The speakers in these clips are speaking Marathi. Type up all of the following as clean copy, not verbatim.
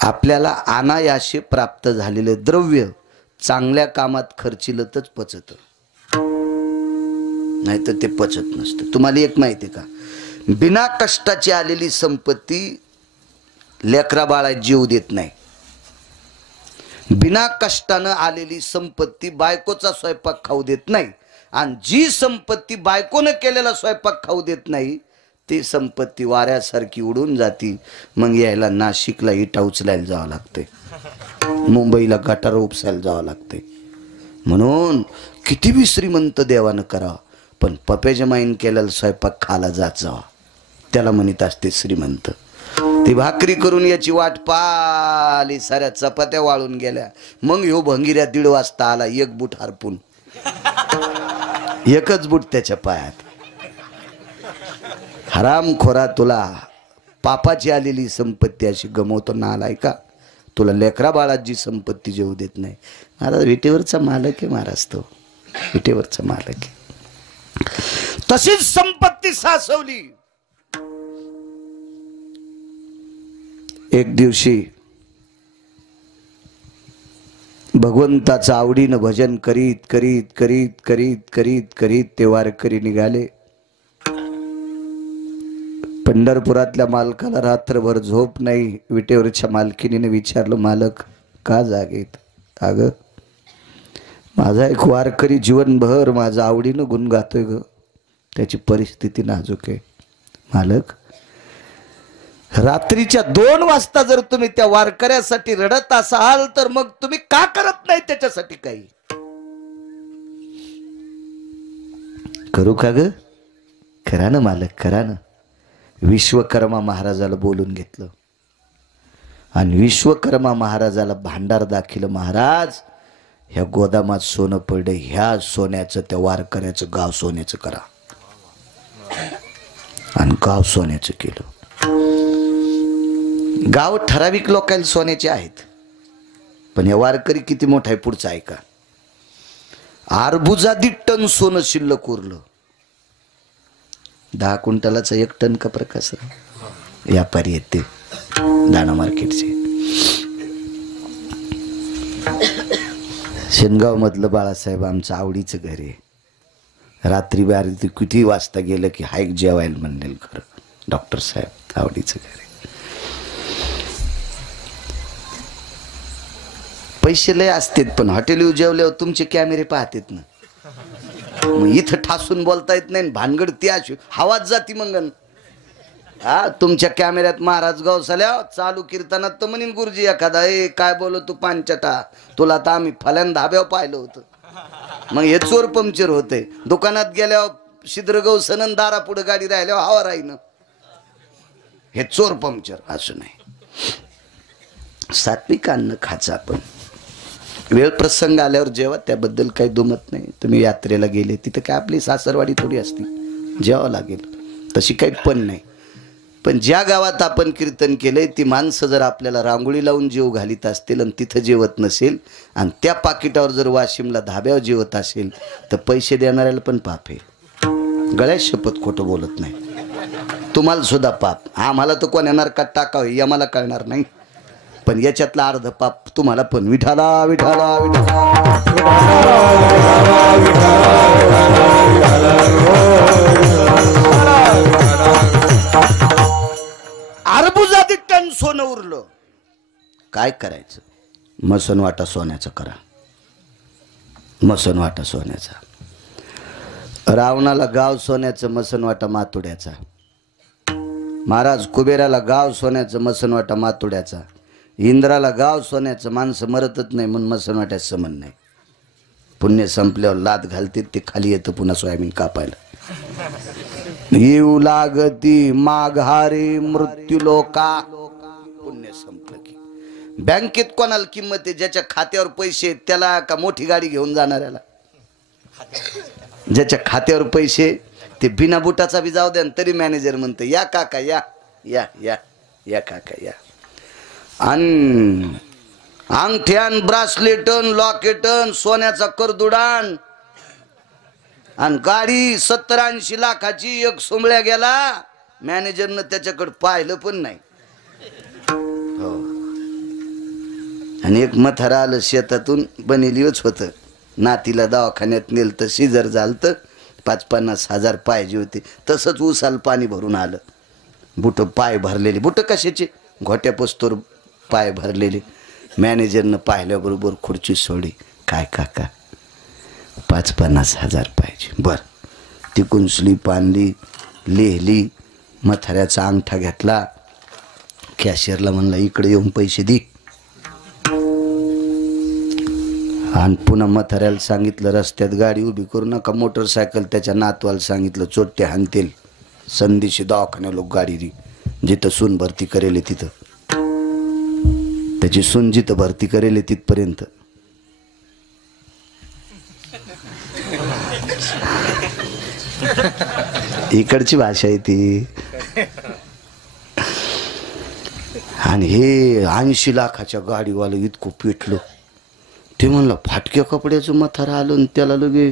आपल्याला अनायासे प्राप्त झालेले द्रव्य चांगल्या कामात खर्चिलं तरच पचत, नाही तर ते पचत नसतं. तुम्हाला एक माहिती का, बिना कष्टाची आलेली संपत्ती लेकरा बाळा जीव देत नाही. बिना कष्टानं आलेली संपत्ती बायकोचा स्वयंपाक खाऊ देत नाही. आणि जी संपत्ती बायकोनं केलेला स्वयंपाक खाऊ देत नाही ती संपत्ती वाऱ्यासारखी उडून जाती. मग यायला नाशिकला इटा उचलायला जावं लागते, मुंबईला गटार उपसायला जावं लागते. म्हणून किती बी श्रीमंत देवानं करा, पण पप्याच्या माईन केलेला स्वयंपाक खाला जात जावा, त्याला म्हणत असते श्रीमंत. ती भाकरी करून याची वाट पाली, साऱ्या चपात्या वाळून गेल्या. मग ह्यो भंगिऱ्या 1:30 वाजता आला, एक बूट हरपून, एकच बूट त्याच्या पायात. हराम खोरा, तुला पापाची आलेली संपत्ती अशी गमवतो ना, आलाय का? तुला लेकरा बाळात जी संपत्ती जेवू देत नाही. महाराज विटेवरचा मालक आहे महाराज, तो विटेवरचा मालक आहे. तशीच संपत्ती सासवली. एक दिवशी भगवंताचं आवडीनं भजन करीत करीत करीत करीत करीत करीत ते वारकरी निघाले. पंढरपुरातल्या मालकाला रात्रभर झोप नाही. विटेवरच्या मालकिनीने विचारलं, मालक का जागेत? अगं माझा एक वारकरी जीवनभर माझं आवडीनं गुण गातोय ग, त्याची परिस्थिती नाजूक आहे. मालक, रात्रीच्या 2 वाजता जर तुम्ही त्या वारकऱ्यासाठी रडत असाल तर मग तुम्ही का करत नाही त्याच्यासाठी काही? करू का ग? करा ना मालक, करा ना. विश्वकर्मा महाराजाला बोलून घेतलं आणि विश्वकर्मा महाराजाला भांडार दाखिलं. महाराज, ह्या गोदामात सोनं पडलं, ह्या सोन्याचं त्या वारकऱ्याचं गाव सोन्याचं करा. आणि गाव सोन्याचं केलं. गाव ठराविक लोकांना सोन्याचे आहेत, पण हे वारकरी किती मोठा आहे पुढचा ऐका. अर्बुजादी टन सोनं शिल्लक उरलं. 10 क्विंटलाचा 1 टन का प्रकाश व्यापारी आहेत ते दाणा मार्केटचे. शेनगाव मधलं बाळासाहेब आमचं आवडीचं घर आहे. रात्री बारी किती वाजता गेलं की हायक जेवायला म्हणेल खरं. डॉक्टर साहेब आवडीचं घर आहे. पैसे लय असतात, पण हॉटेल जेवल्यावर तुमचे कॅमेरे पाहतात ना, मग इथं ठासून बोलता येत नाही. भानगड ती अशी हवाच जाती मंगन. हा, तुमच्या कॅमेऱ्यात महाराज गवसाल्या चालू कीर्तनात तर म्हणीन गुरुजी एखादा, ए काय बोलतो तू पांचटा, तुला तर आम्ही फल्यान धाब्यावर पाहिलं होतं. मग हे चोर पंक्चर होते. दुकानात गेल्यावर शिद्र गवसन दारा पुढे गाडी राहिल्यावर हवा राहीन, हे चोर पंक्चर. असं नाही, सात्विक अन्न खायचं आपण. वेळ प्रसंग आल्यावर जेव्हा, त्याबद्दल काही दुमत नाही. तुम्ही यात्रेला गेले तिथं काय आपली सासरवाडी थोडी असती, जेवावं लागेल, तशी काही पण नाही. पण ज्या गावात आपण कीर्तन केलंय ती माणसं जर आपल्याला रांगोळी लावून जेव घालीत असतील आणि तिथं जेवत नसेल आणि त्या पाकिटावर जर वाशिमला धाब्यावर जेवत असेल तर पैसे देणाऱ्याला पण पाप आहे. गळ्यात शपथ खोटं बोलत नाही. तुम्हाला सुद्धा पाप. आम्हाला तर कोण येणार का टाकावं हे आम्हाला कळणार नाही, पण याच्यातला अर्ध पाप तुम्हाला पण. विठाला विठाला अर्बुजादी टन सोनं उरलं. काय करायचं? मसनवाटा सोन्याचा करा, मसनवाटा सोन्याचा. रावणाला गाव सोन्याचं, मसनवाटा मातुड्याचा. महाराज कुबेराला गाव सोन्याचं, मसनवाटा मातुड्याचा. इंद्राला गाव सोन्याचं, माणसं मरतच नाही म्हणून मसनवाट्याचं समन नाही. पुण्य संपल्यावर लात घालते ते खाली येतं पुन्हा सोयाबीन कापायला. येऊ लागती माघारी मृत्यू लोका. पुण्य संपलं की बँकेत कोणाला किंमत आहे? ज्याच्या खात्यावर पैसे त्याला, का मोठी गाडी घेऊन जाणाऱ्याला? ज्याच्या खात्यावर पैसे ते बिना बुटाचा बी जाऊ द्या तरी मॅनेजर म्हणतं या काका या या या या काका या. आणि अंगठ्यान, ब्रासलेटन, लॉकेटन, सोन्याचा करदुडान आणि गाडी 70-80 लाखाची. एक सोमळ्या गेला, मॅनेजरनं त्याच्याकडे पाहिलं पण नाही. हो, आणि एक मथारा आलं शेतातून, बनेलीच होतं. नातीला दवाखान्यात नेलं तर सिजर झालतं. 50-50 हजार पाहिजे होते. तसंच उसाल पाणी भरून आलं. बुटं पाय भरलेले, बुटं कशाचे, घोट्या पस्तोर पाय भरलेले. मॅनेजरनं पाहिल्याबरोबर खुर्ची सोडली. काय काका 50-50 हजार पाहिजे. बरं, तिकून स्लीप आणली, लिहिली, मथाऱ्याचा अंगठा घेतला, कॅशियरला म्हणला इकडे येऊन पैसे दे. आणि पुन्हा मथाऱ्याला सांगितलं रस्त्यात गाडी उभी करू नका, मोटरसायकल त्याच्या नातवाला सांगितलं चोट्टे हाणतील, संधीशी दवाखान्या लोक गाडी दी, जिथं सून भरती करेल तिथं, त्याची सून जिथं भरती करेल तिथपर्यंत. इकडची भाषा आहे ती. आणि हे 80 लाखाच्या गाडीवालं इतकं पेटलं. ते म्हणलं फाटक्या कपड्याचं मथारा आलं आणि त्याला लगे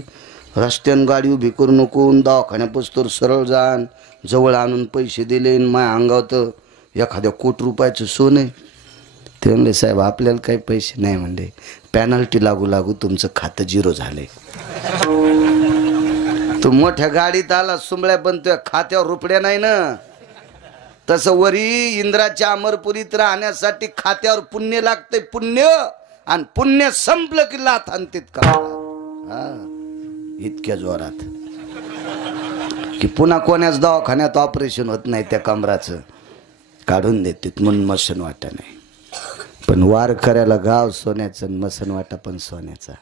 रस्त्यानं गाडी उभी करू नको, दवाखान्यापासून सरळ जाण, जवळ आणून पैसे दिले. माया अंगावत एखाद्या कोटी रुपयाचं सोनं आहे. ते म्हणले साहेब आपल्याला काही पैसे नाही, म्हणले पॅनल्टी लागू लागू तुमचं खातं 0 झालंय. तू मोठ्या गाडीत आला सुंबळ्या, पण तुझ्या खात्यावर रुपड्या नाही ना. तसं वरी इंद्राच्या अमरपुरीत राहण्यासाठी खात्यावर पुण्य लागतंय, पुण्य. आणि पुण्य संपलं की लाथ आणतात का इतक्या जोरात की पुन्हा कोण्याच दवाखान्यात ऑपरेशन होत नाही त्या कमराचं, काढून देतात. म्हणून मसन वाटा नाही. पण वार करायला गाव सोन्याचं, मसन वाटा पण सोन्याचा.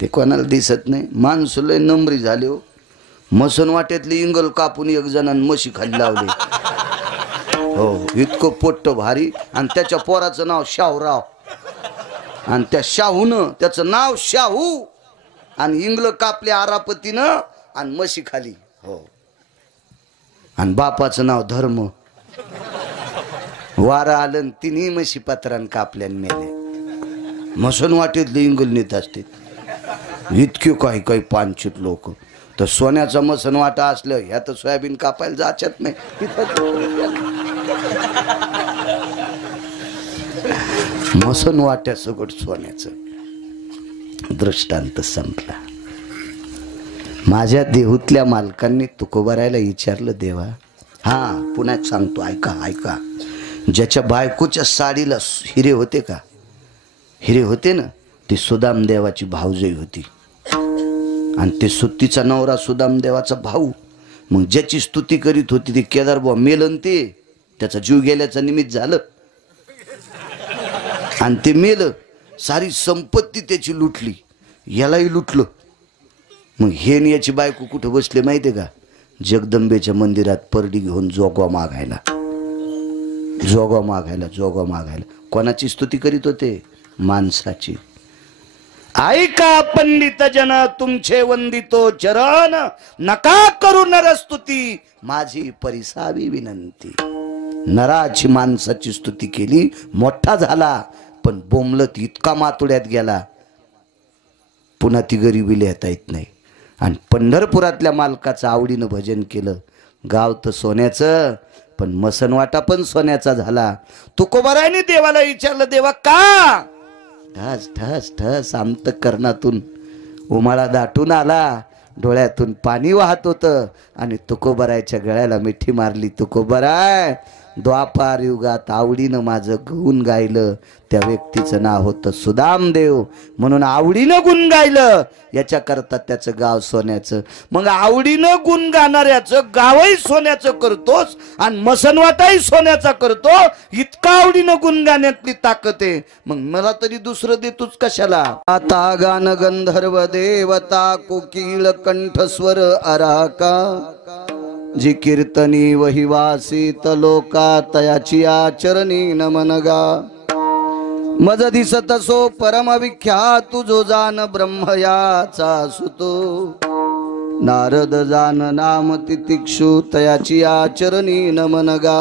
ते कोणाला दिसत नाही. माणसं लय नंबरी झाले हो. मसन वाट्यातली इंगल कापून एक जणांनी म्हशी खाली लावली. हो, इतकं पोट्ट भारी. आणि त्याच्या पोराचं नाव शाहूराव. आणि त्या शाहूनं, त्याचं नाव शाहू, आणि इंगल कापले आरापतीनं आणि म्हशी खाली. हो, आणि बापाचं नाव धर्म. वारा आलं, तिन्ही म्हशी पत्रान कापल्यान मेले. मसन वाटेतले इंगल नेत असते इतके काही काही पानचित लोक. तर सोन्याचा मसन वाटा असलं ह्या तर सोयाबीन कापायला जाचत नाही. मसन वाट्या सगळं सोन्याचं. दृष्टांत संपला. माझ्या देहूतल्या मालकांनी तुकोबारायला विचारलं, देवा हा पुन्हा सांगतो ऐका ऐका, ज्याच्या बायकोच्या साडीला हिरे होते का, हिरे होते ना, ती सुदाम देवाची भाऊजई होती. आणि ते सुत्तीचा नवरा सुदाम देवाचा भाऊ. मग ज्याची स्तुती करीत होती ती केदारबुवा मेलन, ते त्याचा जीव गेल्याचं निमित्त झालं. आणि ते मेलं, सारी संपत्ती त्याची लुटली, यालाही लुटलं. मग हे याची बायको कुठं बसले माहितीये का, जगदंबेच्या मंदिरात परडी घेऊन जोगवा मागायला, जोगवा मागायला, जोगवा मागायला. कोणाची स्तुती करीत होते, माणसाची. ऐका पंडित जन तुमचे वंदितो चरण, नका करू नरस्तुती माझी परिसावी विनंती. नराची माणसाची स्तुती केली, मोठा झाला, पण बोंबलत इतका मातुड्यात गेला, पुन्हा ती गरिबी लिहिता येत नाही. आणि पंढरपुरातल्या मालकाचं आवडीनं भजन केलं. गाव तर सोन्याचं, पण मसनवाटा पण सोन्याचा झाला. तुकोबारायने देवाला विचारलं, देवा का? ठस ठस ठस अंतःकरणातून उमाळा दाटून आला, डोळ्यातून पाणी वाहत होतं. आणि तुकोबारायच्या गळ्याला मिठी मारली. तुकोबाराय, द्वापार युगात आवडीनं माझं गुण गायलं, त्या व्यक्तीचं नाव होतं सुदामदेव, म्हणून आवडीनं गुण गायलं. याच्याकरता त्याचं गाव सोन्याचं. मग आवडीनं गुण गाणाऱ्याचं गावही सोन्याचं करतोस आणि मसनवाटाही सोन्याचा करतो. इतका आवडीनं गुण गाण्यातली ताकद आहे, मग मला तरी दुसरं देतोच कशाला? आता गान गंधर्व देवता कोकिळ कंठस्वर अराका, जी कीर्तनी वही वासित लोका, तयाची आचरणी नमनगा. मज दिसत सो परम विख्यात, जो जान ब्रह्मयाचा सुतो. नारद जान नाम तितिक्षु, तयाची आचरणी नमनगा.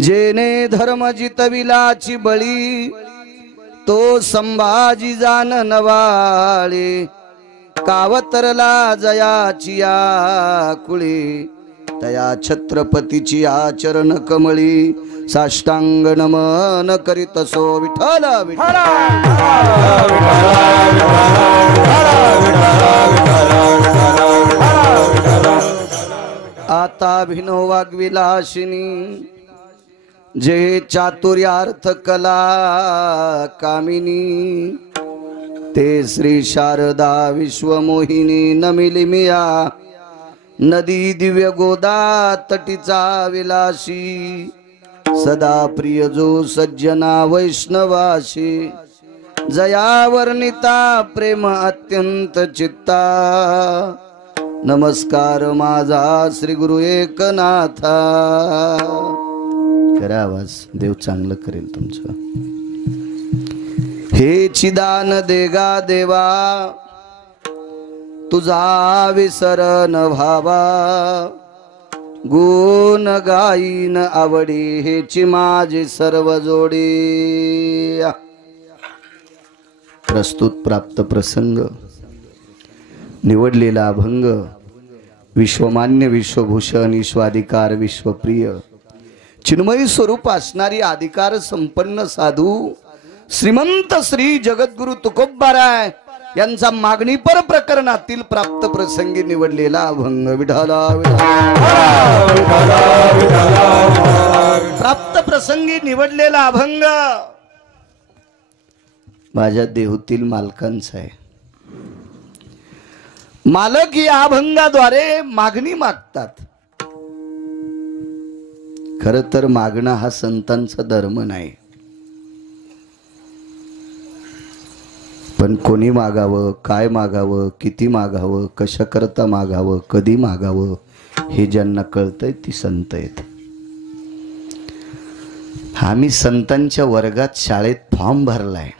जेने धर्म जितविलाची बळी, तो संभाजी जान नवाळे. कावतरला जयाची आकुळे, तया छत्रपतीची आचरण कमळी साष्टांग नमन करीत सो विठ्ठल विठ्ठल आता भिनो वाग्विलासिनी जे चातुर्यार्थ कला कामिनी ते श्री शारदा विश्वमोहिनी नमिली मिया नदी दिव्य गोदा तटीचा विलासी सदा प्रिय जो सज्जना वैष्णवाशी जया वर्णिता प्रेम अत्यंत चित्ता नमस्कार माझा श्री गुरु एकनाथा करा आवाज देव चांगलं करेल तुमचं हे चिदान देगा देवा तुझा विसर न व्हावा गुण गाईन आवडी हेची माझी सर्व जोडी प्रस्तुत प्राप्त प्रसंग निवडलेला अभंग विश्वमान्य विश्वभूषण ईश्वाधिकार विश्वप्रिय चिन्मयी स्वरूप असणारी अधिकार संपन्न साधू श्रीमंत श्री जगद्गुरु तुकोबाराय यांचा मागणीपर प्रकरणातील प्राप्त प्रसंगी निवडलेला अभंग विठाला प्राप्त प्रसंगी निवडलेला अभंग माझ्या देहूतील मालकांचा आहे। मालक या अभंगाद्वारे मागणी मागतात। खर तर मागणं हा संतांचा धर्म नाही, पण कोणी मागावं, काय मागावं, किती मागावं, कशा करता मागावं, कधी मागावं हे ज्यांना कळतंय ती संत आहेत। आम्ही संतांच्या वर्गात शाळेत फॉर्म भरलाय,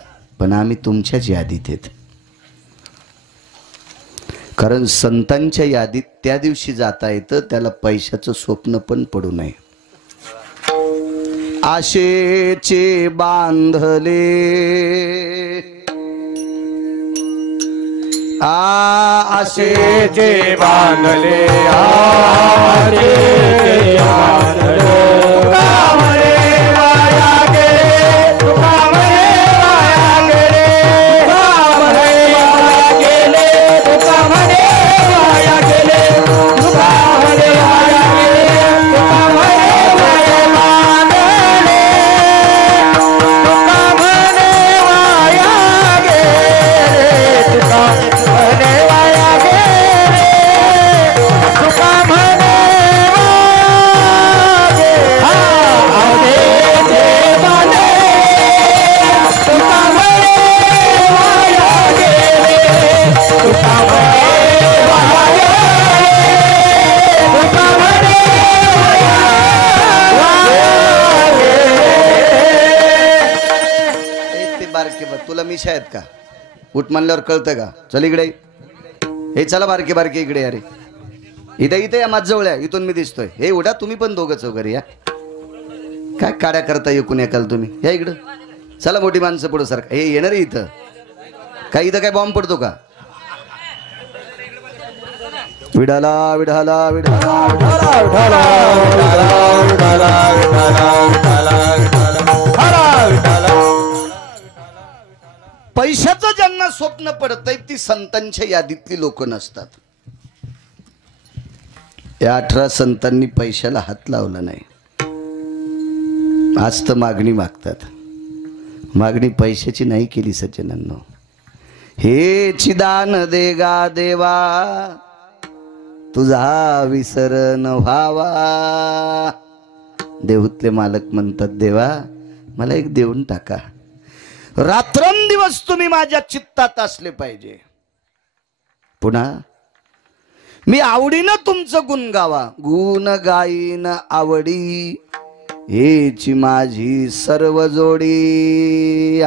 पण आम्ही तुमच्याच यादीत आहेत। कारण संतांच्या यादीत त्या दिवशी जाता येतं त्याला पैशाचं स्वप्न पण पडू नये। आशेचे बांधले आशेचे बांधले आशेचे बांधले आहेत का उठ म्हणल्यावर कळतं का? चल इकडे, हे चला बारके बारके इकडे, अरे इथे इथे या माझजवळ आहे, इथून मी दिसतोय, हे उडा तुम्ही पण दोघंच वगैरे या, काय काड्या करता एकूण एकाल तुम्ही या इकडं, चला मोठी माणसं पुढं सारखं हे येणार इथं काय, इथं काय बॉम्ब पडतो का? विडाला विडाला विडाला विडाला विडाला विडाला विडाला। पैशाचं ज्यांना स्वप्न पडतंय ती संतांच्या यादीतली लोक नसतात। या 18 संतांनी पैशाला हात लावला नाही, आज तर मागणी मागतात। मागणी पैशाची नाही केली सज्जनांनो। हे चिदान देगा देवा तुझा विसर न व्हावा। देहूतले मालक म्हणतात देवा मला एक देऊन टाका, रात्रंदिवस तुम्ही माझ्या चित्तात असले पाहिजे। पुन्हा मी आवडीनं तुमचं गुण गावा, गुण गाईन आवडी हेची माझी सर्व जोडी।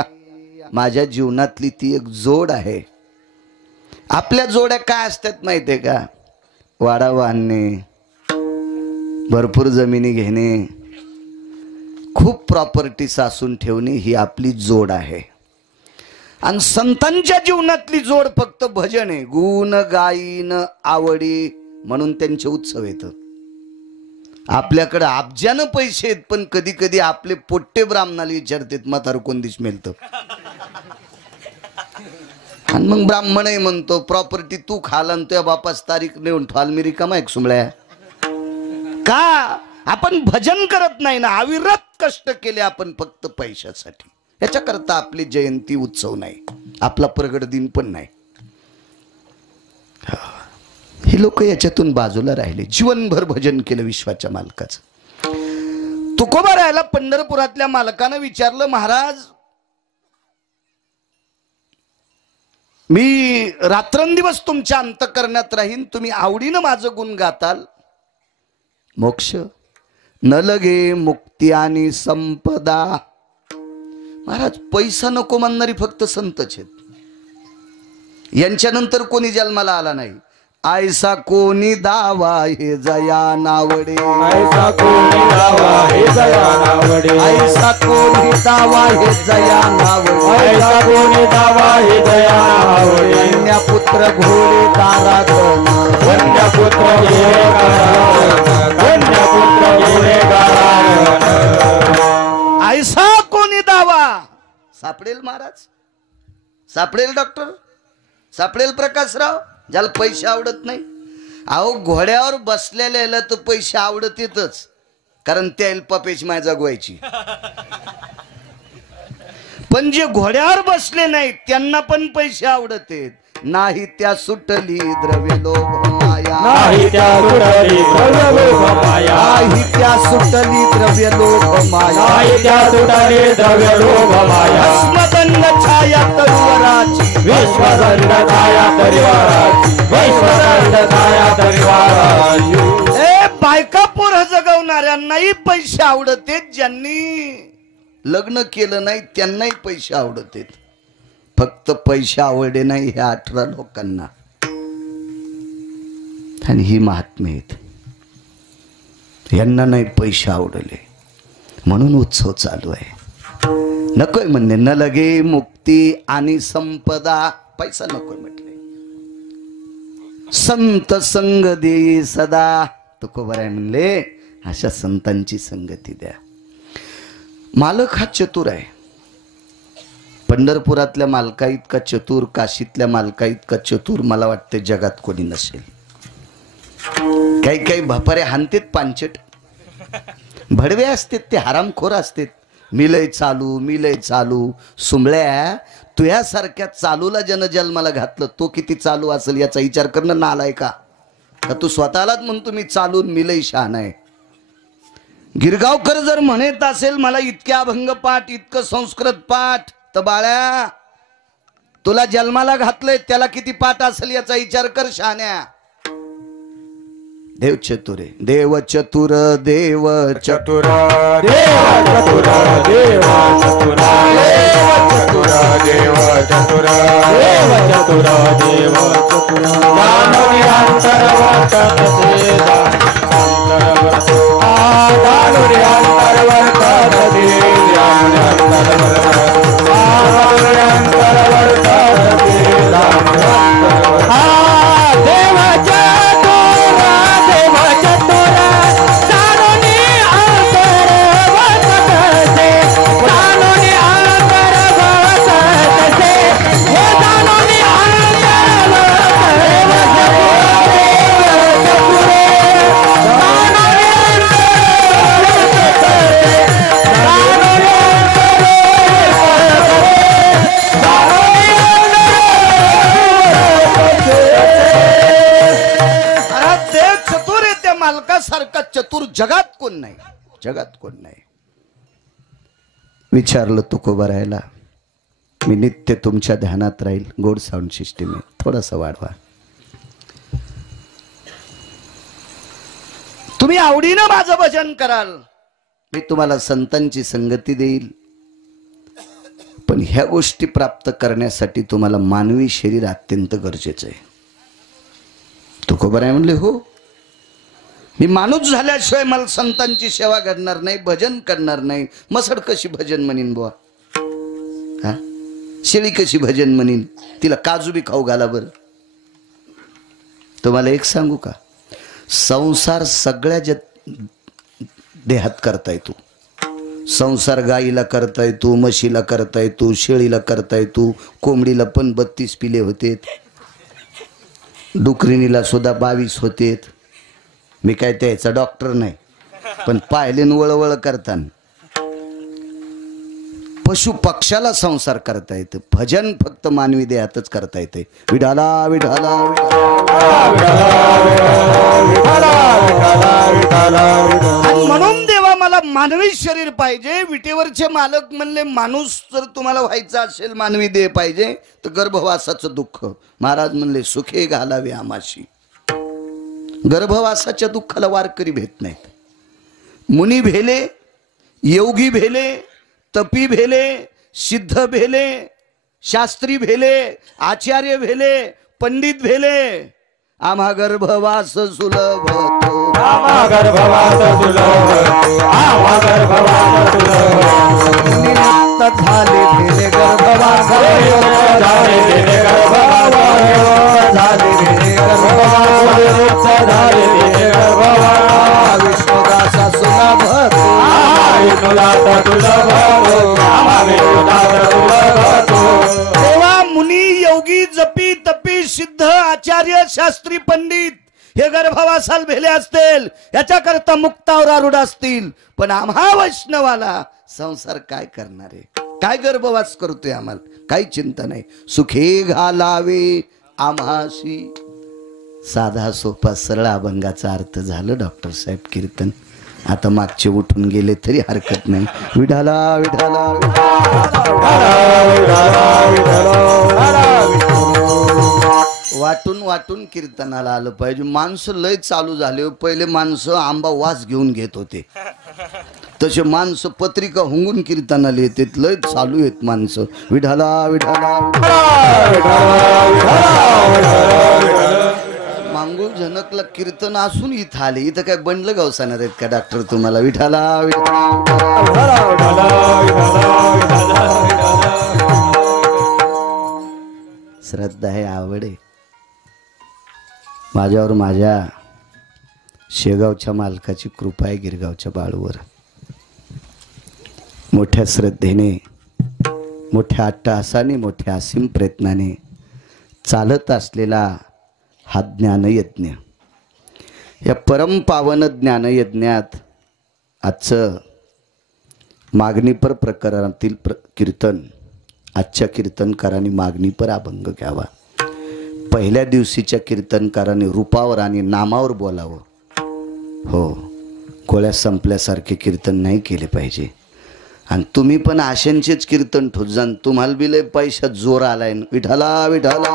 माझ्या जीवनातली ती एक जोड आहे। आपल्या जोड्या काय असतात माहितीये का? वाडा बांधणे, भरपूर जमिनी घेणे, खूप प्रॉपर्टी सासून ठेवणे ही आपली जोड आहे। आणि संतांच्या जीवनातली जोड फक्त भजन आहे, गुण गाईन आवडी, म्हणून त्यांचे उत्सव येतं। आपल्याकडे अब्जानं पैसे आहेत, पण कधी कधी आपले पोट्टे ब्राह्मणाला विचारतात म्हातार कोण दिस मिळतं. आणि मग ब्राह्मण म्हणतो प्रॉपर्टी तू खाल आणि तुझ्या बापास तारीख नेऊन ठाल मी रिकामा एक सुमळ्या. का आपण भजन करत नाही ना, अविरत कष्ट केले आपण फक्त पैशासाठी. याच्याकरता आपली जयंती उत्सव नाही, आपला प्रगट दिन पण नाही. हे लोक याच्यातून बाजूला राहिले, जीवनभर भजन केलं विश्वाच्या मालकाचं. तुकोबा राहायला पंढरपुरातल्या मालकानं विचारलं, महाराज मी रात्रंदिवस तुमच्या अंतःकरणात राहीन, तुम्ही आवडीनं माझं गुण गाताल. मोक्ष न लगे मुक्ती आणि संपदा. महाराज पैसा नको म्हणणारी फक्त संतच आहेत, यांच्यानंतर कोणी जन्माला आला नाही. ऐसा कोणी दावा हे जया नावडे, ऐसा कोणी दावा हे जया नावडे, ऐसा कोणी दावा हे जया नावडे, ऐसा कोणी दावा हे जया नावडे. कन्यापुत्र घोडे दारात, कन्यापुत्र कन्यापुत्र ऐसा कोणी दावा. सापडेल महाराज, सापडेल डॉक्टर, सापडेल प्रकाशराव, ज्याला पैसे आवडत नाही. अहो घोड्यावर बसलेल्या तर पैसे आवडत येतच, कारण त्या पपेची माय जगवायची. पण जे घोड्यावर बसले नाहीत त्यांना पण पैसे आवडत आहेत. नाही त्या सुटली द्रव्य लोभ माया, नाही त्या सुटली द्रव्य लोभ माया, नाही त्या सुटली द्रव्य लोभ माया, नाही त्या सुटली द्रव्य लोभ माया. भस्मदंड छाया तरुवराची, विश्वदंड छाया तरिवाराची, विश्वदंड छाया तरिवाराची. ए बायका पोरं जगवणाऱ्यांनाही पैसे आवडत आहेत, ज्यांनी लग्न केलं नाही त्यांनाही पैसे आवडत आहेत. फक्त पैसे आवडे नाही ह्या 18 लोकांना. आणि ही महात्मे आहेत, यांना नाही पैसे आवडले म्हणून उत्सव चालू आहे. नकोय म्हणणे न लगे मुक्ती आणि संपदा. पैसा नकोय म्हटले. संत संग दे सदा. तुकोबा आहे म्हणले अशा संतांची संगती द्या. मालक हा चतुर आहे. पंढरपुरातल्या मालका इतका चतुर, काशीतल्या मालका इतका चतुर मला वाटते जगात कोणी नसेल. काही काही भापारे हानतेत पांचट, भडवे असतात, ते हरामखोर असतात. मिलय चालू मिलय चालू. सुंबळ्या तुझ्यासारख्या चालूला जन्माला घातलं, तो किती चालू असेल याचा विचार करणं नालाय का? तू स्वतःलाच म्हणतो मी चालून मिलय शहाणा आहे. गिरगावकर जर म्हणत असेल मला इतक्या अभंग पाठ, इतकं संस्कृत पाठ, तर बाळ्या तुला जन्माला घातलंय त्याला किती पाठ असेल याचा विचार कर शहाण्या. देव चतुर आहे. देव चतुर, देव चतुर देव चतुर, देव चतुर, देव चतुर, देव चतुर, देव चतुर, देव चतुर. दानवी अंतर्वर्त तसे दानवर्त, दानवी अंतर्वर्त तसे दानवर्त, दानवी अंतर्वर्त तसे दानवर्त. देव चतुर, देव चतुर, दानवी अंतर्वर्त तसे, दानवी अंतर्वर्त तसे, हे दानवी अंतर्वर्त देव चतुर, दानवी देव चतुर आहे. त्या मालकासारखा चतुर जगात कोण नाही, जगात कोण नाही. विचारलं तुकोबा राहायला, मी नित्य तुमच्या ध्यानात राहील. गोड साऊंड सिस्टीम आहे, थोडासा वाढवा. तुम्ही आवडीनं माझं भजन कराल, मी तुम्हाला संतांची संगती देईल. पण ह्या गोष्टी प्राप्त करण्यासाठी तुम्हाला मानवी शरीर अत्यंत गरजेचं आहे. तुकोबा राय म्हणले हो, मी माणूस झाल्याशिवाय मला संतांची सेवा घडणार नाही, भजन करणार नाही. मसड कशी भजन म्हणीन बुवा, हा शेळी कशी भजन म्हणीन, तिला काजू बी खाऊ घाला. बरं तुम्हाला एक सांगू का, संसार सगळ्या देहात करता येतो. संसार गाईला करता येतो, म्हशीला करता येतो, शेळीला करता येतो, कोंबडीला पण 32 पिले होते, डुकरिणीला सुद्धा 22 होते. मी काय त्याचा डॉक्टर नाही, पण पाहिले वळवळ करताना. पशु पक्षाला संसार करता येतं, भजन फक्त मानवी देहातच करता येते. विठाला विठाला आणि म्हणून देवा मला मानवी शरीर पाहिजे. विटेवरचे मालक म्हणले माणूस जर तुम्हाला व्हायचा असेल, मानवी देह पाहिजे, तर गर्भवासाचं दुःख. महाराज म्हणले सुखे घालावे आमाशी. गर्भवासाच्या दुःखाला वारकरी भेट नाहीत. मुनी भेले, योगी भेले, तपी भेले, सिद्ध भेले, शास्त्री भेले, आचार्य भेले, पंडित भेले, आम्हा गर्भवास सुलभ होतो. आम्हा गर्भवास सुलभ, आम्हा गर्भवास सुलभ. निमित्त झाले भेले गर्भवास, झाले भेले गर्भवास, झाले भेले गर्भवास, झाले भेले गर्भवास. विष्णुदासा सुलभ होतो. विष्णुदास सुलभ होतो, आम्हा विष्णुदास सुलभ होतो. तेव्हा मुनी, योगी, जपी, तपी, सिद्ध, आचार्य, शास्त्री, पंडित हे गर्भवासाल भेले असतील, याच्याकरता मुक्तावर आरूढ असतील. पण आम्हा वैष्णवाला संसार काय करणार आहे? काय गर्भवास करतोय? आम्हाला काही चिंता नाही. सुखे घालावे आम्हाशी. साधा सोपा सरळ अभंगाचा अर्थ झालं डॉक्टर साहेब कीर्तन. आता मागचे उठून गेले तरी हरकत नाही. विठाला विठाला वाटून वाटून कीर्तनाला आलं पाहिजे. माणसं लय चालू झाले. पहिले माणसं आंबा वास घेऊन घेत होते, तसे माणसं पत्रिका हुंगून कीर्तनाला येते. लय चालू आहेत माणसं. विठाला विठाला मांगूळ झनकला कीर्तन असून इथं आले. इथं काय बंडलं गावसाणार आहेत का डॉक्टर तुम्हाला? विठाला श्रद्धा आहे, आवड आहे. माझ्यावर माझ्या शेगावच्या मालकाची कृपा आहे. गिरगावच्या बाळूवर मोठ्या श्रद्धेने, मोठ्या अट्टहासाने, मोठ्या असीम प्रयत्नाने चालत असलेला हा ज्ञानयज्ञ. या परमपावन ज्ञानयज्ञात आजचं मागणीपर प्रकरणातील कीर्तन, आजच्या कीर्तनकारांनी मागणीपर अभंग घ्यावा. पहिल्या दिवशीच्या कीर्तनकारांनी रूपावर आणि नामावर बोलावं. हो, गोळ्या संपल्यासारखे कीर्तन नाही केले पाहिजे. आणि तुम्ही पण आशेंचेच कीर्तन ठोत जाण. तुम्हाला बी लय पैशात जोर आलाय. विठाला विठाला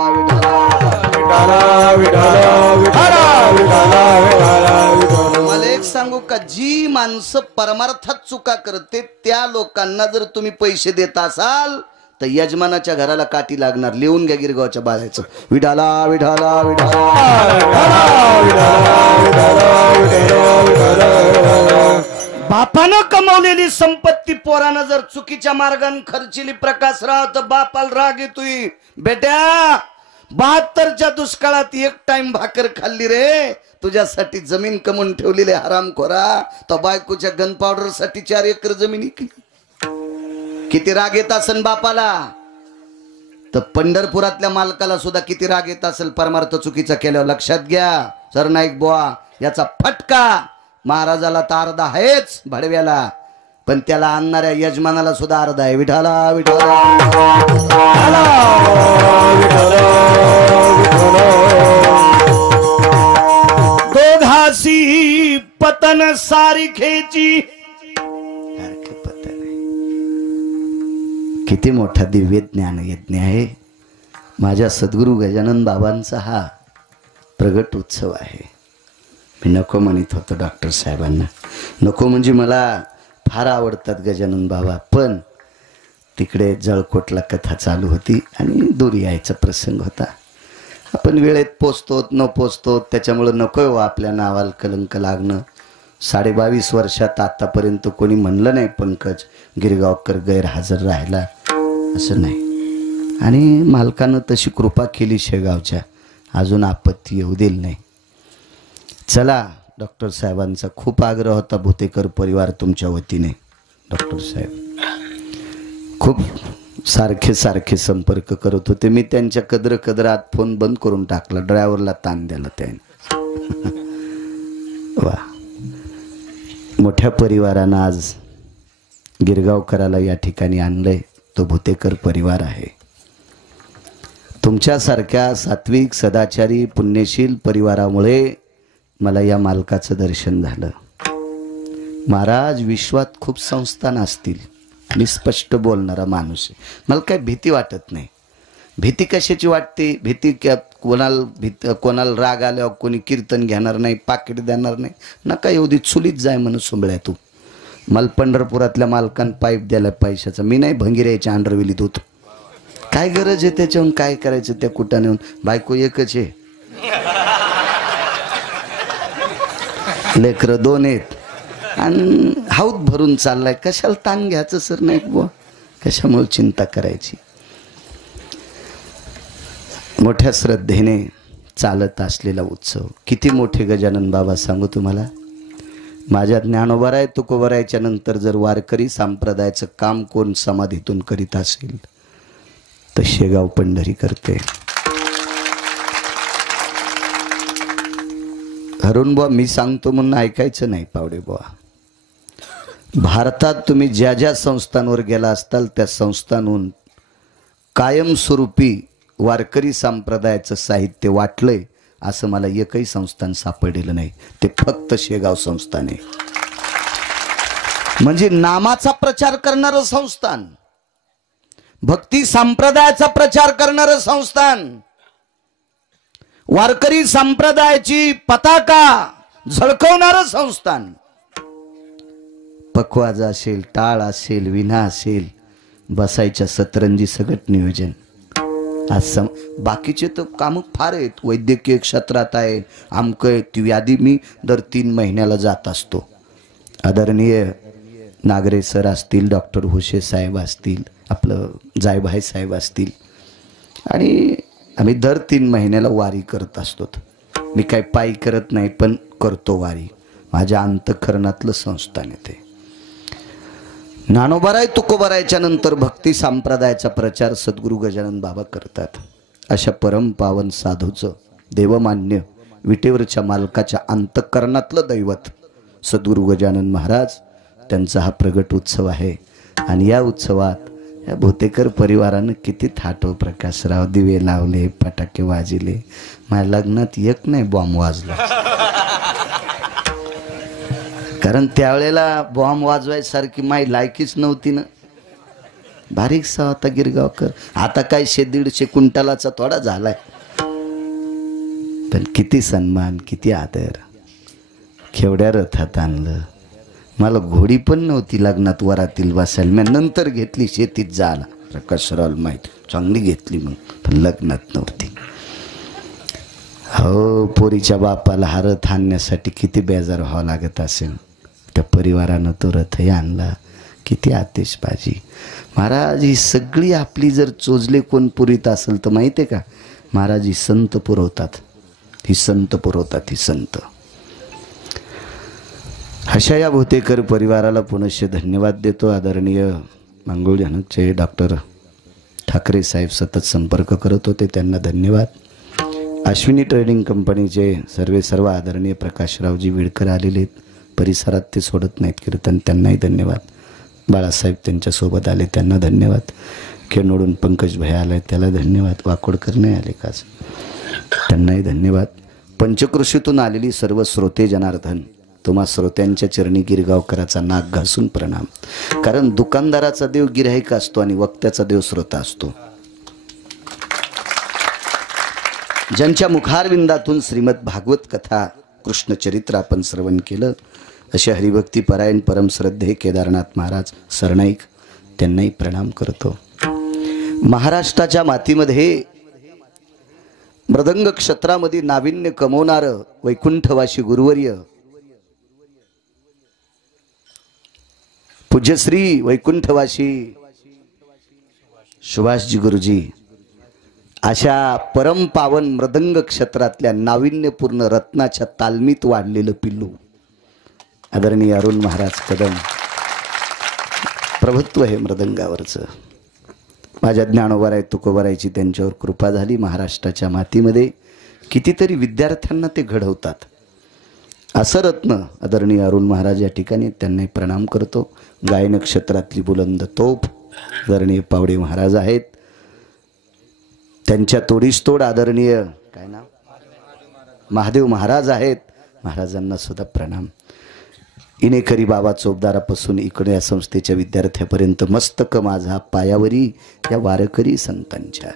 मला एक सांगू का, जी माणसं परमार्थात चुका करते त्या लोकांना जर तुम्ही पैसे देत असाल तर यजमानाच्या घराला काठी लागणार. लिहून घ्या गिरगावच्या बाळाचं. विठाला विठाला बापानं कमवलेली संपत्ती पोरानं जर चुकीच्या मार्गाने खर्चिली प्रकाशराव, तर बापाला राग येतोय. बेट्या, 72च्या दुष्काळात एक टाइम भाकर खाल्ली रे, तुझ्यासाठी जमीन कमवून ठेवलेली हरामखोरा. तो बायकोच्या गन पावडर साठी 4 एकर जमीन इकली. किती राग येत असेल बापाला. तर पंढरपुरातल्या मालकाला सुद्धा किती राग येत असेल परमार्थ चुकीचा केल्यावर. लक्षात घ्या सरनाईक बुवा, याचा फटका महाराजाला तर अर्धा आहेच भडव्याला, पण त्याला आणणाऱ्या यजमानाला सुद्धा अर्धा आहे. विठाला विठाला दोघासी पतन सारिखेची. किती मोठा दिव्य ज्ञान यज्ञ आहे. माझ्या सद्गुरू गजानन बाबांचा हा प्रगट उत्सव आहे. मी नको म्हणत होतो डॉक्टर साहेबांना. नको म्हणजे मला फार आवडतात गजानन बाबा, पण तिकडे जळकोटला कथा चालू होती आणि दूर यायचा प्रसंग होता. आपण वेळेत पोचतो न पोचतो, त्याच्यामुळं नको हो आपल्या नावाला कलंक लागणं. 22.5 वर्षात आतापर्यंत कोणी म्हणलं नाही पंकज गिरगावकर गैरहजर राहिला, असं नाही. आणि मालकानं तशी कृपा केली शेगावच्या, अजून आपत्ती येऊ दिली नाही. चला, डॉक्टर साहेबांचा खूप आग्रह होता, भुतेकर परिवार तुमच्या वतीने डॉक्टर साहेब खूप सारखे संपर्क करत होते. मी त्यांच्या कदरात फोन बंद करून टाकला, ड्रायव्हरला ताण द्याला त्याने. वा, मोठ्या परिवारानं आज गिरगावकराला या ठिकाणी आणलंय, तो भुतेकर परिवार आहे. तुमच्यासारख्या सात्विक सदाचारी पुण्यशील परिवारामुळे मला या मालकाचं दर्शन झालं. महाराज, विश्वात खूप संस्थान असतील, मी स्पष्ट बोलणारा माणूस आहे. मला काय भीती वाटत नाही. भीती कशाची वाटते? भीती कोणाला राग आल्यावर कोणी कीर्तन घेणार नाही, पाकिट देणार नाही. नका एवढी चुलीत जाय म्हणून सुंबळ्या तू. मला पंढरपुरातल्या मालकान पाईप द्यायला पैशाचा, मी नाही भंगिऱ्याच्या अंडरविलीत होतो. काय गरज आहे त्याच्याहून? काय करायचं त्या कुटाने? बायको एकच आहे, लेकरं 2 आहेत आणि हाऊत भरून चाललाय. कशाला ताण घ्यायचं सर? नाही बुवा, कशामुळे चिंता करायची? मोठ्या श्रद्धेने चालत असलेला उत्सव. किती मोठे गजानन बाबा सांगू तुम्हाला. माझ्या ज्ञानोबराय तुकोबरायच्या नंतर जर वारकरी संप्रदायाचं काम कोण समाधीतून करीत असेल तर शेगाव पंढरी करते. हरून बुवा मी सांगतो म्हणून ऐकायचं नाही पावडे बुवा. भारतात तुम्ही ज्या ज्या संस्थांवर गेला असताल त्या संस्थांहून कायमस्वरूपी वारकरी संप्रदायाचं साहित्य वाटलंय असं मला एकही संस्थान सापडलेलं नाही. ते फक्त शेगाव संस्थान आहे. म्हणजे नामाचा प्रचार करणारं संस्थान, भक्ती संप्रदायाचा प्रचार करणारं संस्थान, वारकरी संप्रदायाची पताका झळकवणारं संस्थान. पखवाज असेल, टाळ असेल, विना असेल, बसायच्या सतरंजी सगळं नियोजन. आज बाकीचे तर काम फार आहेत. वैद्यकीय क्षेत्रात आहे, आमकं ती यादी मी दर 3 महिन्याला जात असतो. आदरणीय नागरे सर असतील, डॉक्टर हुशे साहेब असतील, आपलं जायभाई साहेब असतील, आणि आम्ही दर 3 महिन्याला वारी करत असतो. मी काही पायी करत नाही, पण करतो वारी. माझ्या अंतःकरणातलं संस्थान आहे ते. ज्ञानोबराय तुकोबरायच्या नंतर भक्ती संप्रदायाचा प्रचार सद्गुरू गजानन बाबा करतात. अशा परम पावन साधूचं, देवमान्य विटेवरच्या मालकाच्या अंतःकरणातलं दैवत सद्गुरू गजानन महाराज, त्यांचा हा प्रगट उत्सव आहे. आणि या उत्सवात या भुतेकर परिवारानं किती थाटो प्रकाशराव, दिवे लावले, फटाके वाजले. माझ्या लग्नात एक नाही बॉम्ब वाजला, कारण त्यावेळेला बॉम्ब वाजवायसारखी माई लायकीच नव्हती ना. बारीकसा होता गिरगावकर. आता काय 150 क्विंटलाचा थोडा झालाय, पण किती सन्मान, किती आदर. केवढ्या रथात आणलं. मला घोडी पण नव्हती लग्नात वरातील बसायला, मी नंतर घेतली शेतीत जायला. प्रकाशराव माहीत चांगली घेतली मग, पण लग्नात नव्हती. हो, पोरीच्या बापाला हा रथ आणण्यासाठी किती बेजार व्हावं लागत असेल. त्या परिवारानं तो रथही आणला. किती आतिषबाजी. महाराज, ही सगळी आपली जर चोजले कोण पुरीत असेल तर माहिती आहे का, महाराज ही संत पुरवतात. ही संत पुरवतात, ही संत. अशा या भुतेकर परिवाराला पुनश्च धन्यवाद देतो. आदरणीय मंगळ जनकचे डॉक्टर ठाकरे साहेब सतत संपर्क करत होते, त्यांना धन्यवाद. अश्विनी ट्रेडिंग कंपनीचे सर्व आदरणीय प्रकाशरावजी विडकर आलेले आहेत. परिसरात ते सोडत नाहीत कीर्तन, त्यांनाही धन्यवाद. बाळासाहेब त्यांच्यासोबत आले, त्यांना धन्यवाद. केनोडून पंकज भैया आलाय, त्याला धन्यवाद. वाकोडकर नाही आले काच, त्यांनाही धन्यवाद. पंचकृषीतून आलेली सर्व श्रोते जनार्दन, तुम्हा श्रोत्यांच्या चरणी गिरगावकराचा नाक घासून प्रणाम. कारण दुकानदाराचा देव गिऱ्हाईक असतो आणि वक्त्याचा देव श्रोता असतो. ज्यांच्या मुखारविंदातून श्रीमद भागवत कथा कृष्णचरित्र आपण श्रवण केलं, असे हरिभक्ती परायण परमश्रद्धे केदारनाथ महाराज सरनाईक, त्यांनाही प्रणाम करतो. महाराष्ट्राच्या मातीमध्ये मृदंग क्षेत्रामध्ये नाविन्य कमवणारं वैकुंठवासी गुरुवर्य पूज्यश्री वैकुंठवासी सुभाषजी गुरुजी अशा परमपावन मृदंग क्षेत्रातल्या नाविन्यपूर्ण रत्नाच्या तालमीत वाढलेलं पिल्लू आदरणीय अरुण महाराज कदम. प्रभुत्व हे मृदंगावरचं. माझ्या ज्ञानोबाराय तुकोबारायची त्यांच्यावर कृपा झाली. महाराष्ट्राच्या मातीमध्ये कितीतरी विद्यार्थ्यांना ते घडवतात. असं रत्न आदरणीय अरुण महाराज या ठिकाणी त्यांनाही प्रणाम करतो. गायन क्षेत्रातली बुलंद तोफ आदरणीय पावडे महाराज आहेत. त्यांच्या तोडीस तोड आदरणीय काय नाव महादेव महाराज आहेत. महाराजांना सुद्धा प्रणाम. इनेकरी बाबा चोपदारापासून इकडे या संस्थेच्या विद्यार्थ्यापर्यंत मस्तक माझा पायावरी या वारकरी संतांच्या.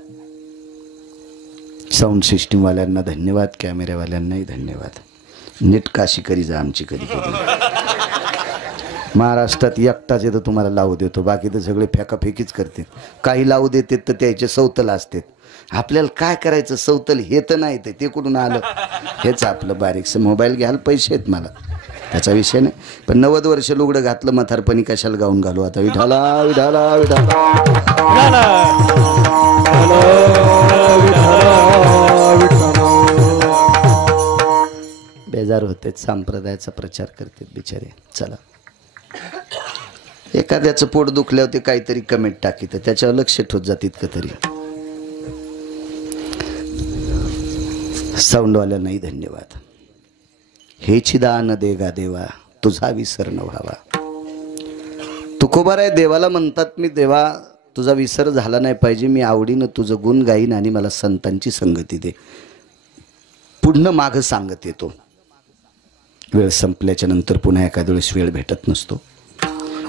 साऊंड सिस्टीमवाल्यांना धन्यवाद, कॅमेऱ्यावाल्यांनाही धन्यवाद. नीट काशी करी जा आमची कधी कधी. महाराष्ट्रात एकटाच येतं तुम्हाला लावू देतो, बाकी तर सगळे फेकाफेकीच करते. काही लावू देतात तर त्याचे सौतल असतात. आपल्याला काय करायचं सौतल हे तर नाही, ते कुठून आलं हेच आपलं बारीकसं. मोबाईल घ्यायला पैसे आहेत मला, त्याचा विषय नाही. पण 90 वर्ष लुगडं घातलं म्हातारपणी कशाला गाऊन घालू आता. विठाला विठाला विठाला बेजार होते. संप्रदायाचा प्रचार करतात बिचारे. चला, एखाद्याचं पोट दुखल्यावर ते काहीतरी कमेंट टाकीत, त्याच्यावर लक्ष ठेवत जातीत का तरी. साऊंडवाल्यांनाही धन्यवाद. हेची दान देगा देवा तुझा विसर न व्हावा. तुकोबाराय देवाला म्हणतात, मी देवा तुझा विसर झाला नाही पाहिजे, मी आवडीनं तुझं गुण गाईन आणि मला संतांची संगती दे. पुढनं मागं सांगत येतो. वेळ संपल्याच्या नंतर पुन्हा एखाद्या वेळेस वेळ भेटत नसतो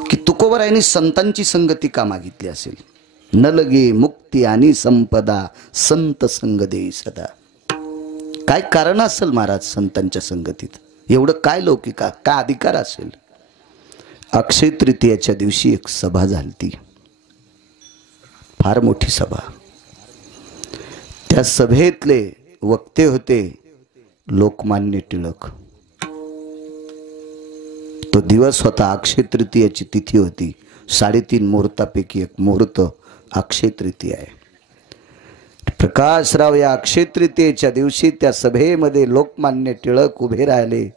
की तुकोबारायांनी संतांची संगती का मागितली असेल. न लगे मुक्ती आणि संपदा संत संग देई सदा. काय कारण असेल महाराज संतांच्या संगतीत, एवढं काय लौकिका काय अधिकार असेल. अक्षय तृतीयाच्या दिवशी एक सभा झाली, फार मोठी सभा. त्या सभेतले वक्ते होते लोकमान्य टिळक. तो दिवस होता अक्षय तृतीयाची तिथी होती. 3.5 मुहूर्तापैकी एक मुहूर्त अक्षय तृतीया आहे. प्रकाशराव या अक्षय तृतीयेच्या दिवशी त्या सभेमध्ये लोकमान्य टिळक उभे राहिले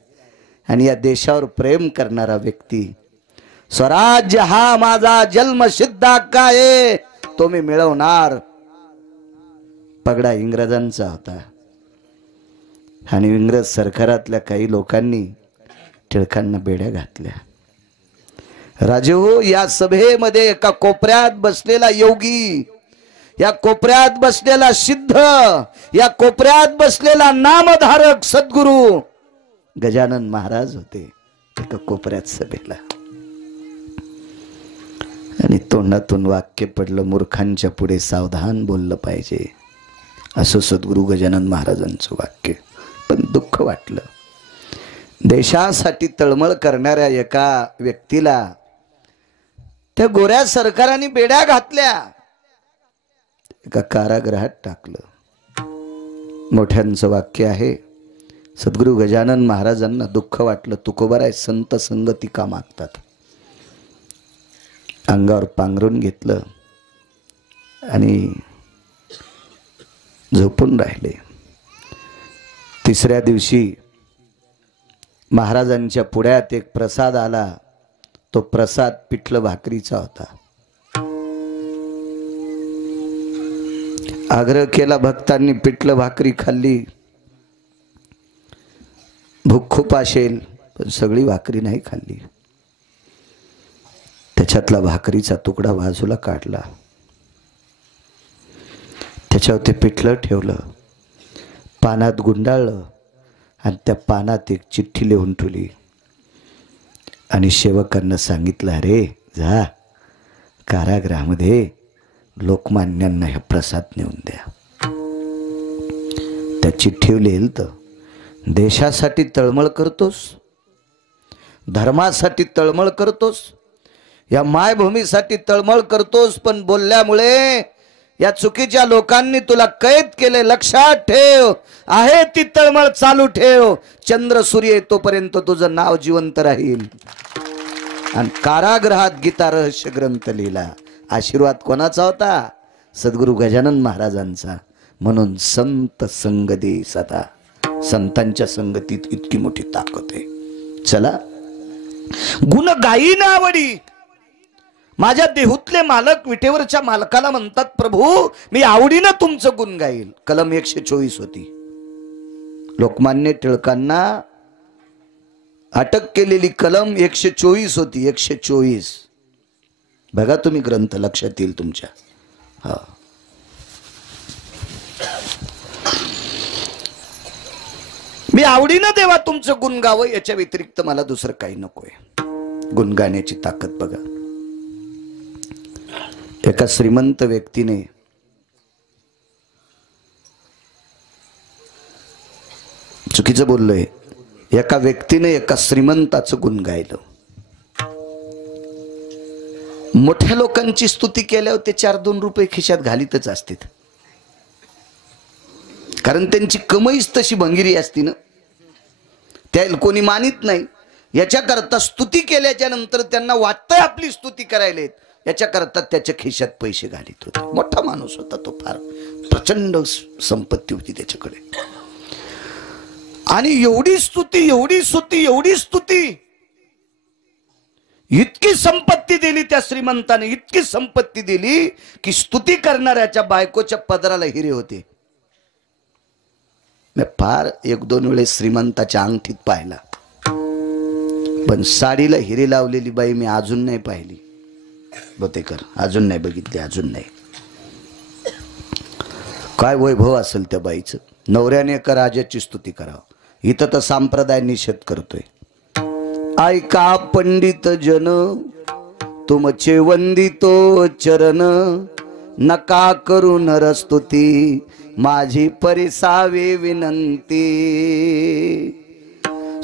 आणि या देशावर प्रेम करणारा व्यक्ती, स्वराज्य हा माझा जन्मसिद्ध हक्क आहे, तो मी मिळवणार. पगडा इंग्रजांचा होता आणि इंग्रज सरकारातल्या काही लोकांनी टिळकांना बेड्या घातल्या. राजे हो, या सभेमध्ये एका कोपऱ्यात बसलेला योगी, या कोपऱ्यात बसलेला सिद्ध, या कोपऱ्यात बसलेला नामधारक सद्गुरू गजानन महाराज होते एका कोपऱ्यात सभेला. आणि तोंडातून वाक्य पडलं, मूर्खांच्या पुढे सावधान बोललं पाहिजे, असं सद्गुरू गजानन महाराजांचं वाक्य. पण दुःख वाटलं. देशासाठी तळमळ करणाऱ्या एका व्यक्तीला त्या गोऱ्या सरकाराने बेड्या घातल्या, एका कारागृहात टाकलं. मोठ्यांचं वाक्य आहे. सद्गुरू गजानन महाराजांना दुःख वाटलं. तुकोबाराय संत संगती का मागतात. अंगावर पांघरून घेतलं आणि झोपून राहिले. 3ऱ्या दिवशी महाराजांच्या पुढ्यात एक प्रसाद आला. तो प्रसाद पिठलं भाकरीचा होता. आग्रह केला भक्तांनी, पिठलं भाकरी खाल्ली. भूक खूप असेल पण सगळी भाकरी नाही खाल्ली. त्याच्यातला भाकरीचा तुकडा बाजूला काढला, त्याच्यावर ते पिठलं ठेवलं, पानात गुंडाळलं आणि त्या पानात एक चिठ्ठी लिहून ठेवली आणि सेवकांना सांगितलं, अरे जा कारागृहामध्ये लोकमान्यांना हे प्रसाद नेऊन द्या. त्या चिठ्ठीवर लिहिलं तर, देशासाठी तळमळ करतोस, धर्मासाठी तळमळ करतोस, या मायभूमीसाठी तळमळ करतोस, पण बोलल्यामुळे या चुकीच्या लोकांनी तुला कैद केले. लक्षात ठेव, आहे ती तळमळ चालू ठेव. चंद्र सूर्य तोपर्यंत तुझं नाव जिवंत राहील. आणि कारागृहात गीता रहस्य ग्रंथ लिहिला. आशीर्वाद कोणाचा होता? सद्गुरू गजानन महाराजांचा. म्हणून संत संग दे सदा. संतांच्या संगतीत इतकी मोठी ताकद आहे. चला, गुण गायीन आवडी. माझ्या देहूतले मालक विटेवरच्या मालकाला म्हणतात, प्रभू मी आवडीनं तुमचं गुण गाईल. कलम 124 होती. लोकमान्य टिळकांना अटक केलेली कलम 124 होती. 124. बघा तुम्ही ग्रंथ, लक्षात येईल तुमच्या. हा, मी आवडीनं देवा तुमचं गुण गावं, याच्या व्यतिरिक्त मला दुसरं काही नकोय. गुण गाण्याची ताकद बघा. एका श्रीमंत व्यक्तीने चुकीचं बोललोय, एका व्यक्तीने एका श्रीमंताचं गुण गायलं. मोठ्या लोकांची स्तुती केल्यावर ते 4-2 रुपये खिशात घालीतच असतात, कारण त्यांची कमाईच तशी भंगिरी असती ना. त्याला कोणी मानित नाही. याच्याकरता स्तुती केल्याच्या नंतर त्यांना वाटतंय आपली स्तुती करायला, याच्याकरता त्याच्या खिशात पैसे घालीत होते. मोठा माणूस होता तो, फार प्रचंड संपत्ती होती त्याच्याकडे. आणि एवढी स्तुती, एवढी स्तुती, एवढी स्तुती, इतकी संपत्ती दिली त्या श्रीमंताने, इतकी संपत्ती दिली की स्तुती करणाऱ्याच्या बायकोच्या पदराला हिरे होते. मी फार 1-2 वेळेस श्रीमंताच्या अंगठीत पाहिला, पण साडीला हिरे लावलेली बाई मी अजून नाही पाहिली. बोतेकर अजून नाही बघितली, अजून नाही. काय वैभव असेल त्या बाईचं. नवऱ्याने एका राजाची स्तुती करावं, इथं तर संप्रदाय निषेध करतोय. ऐका पंडित जन तुमचे वंदितो चरण, नका करू नरस्तुती माझी परिसावे विनंती.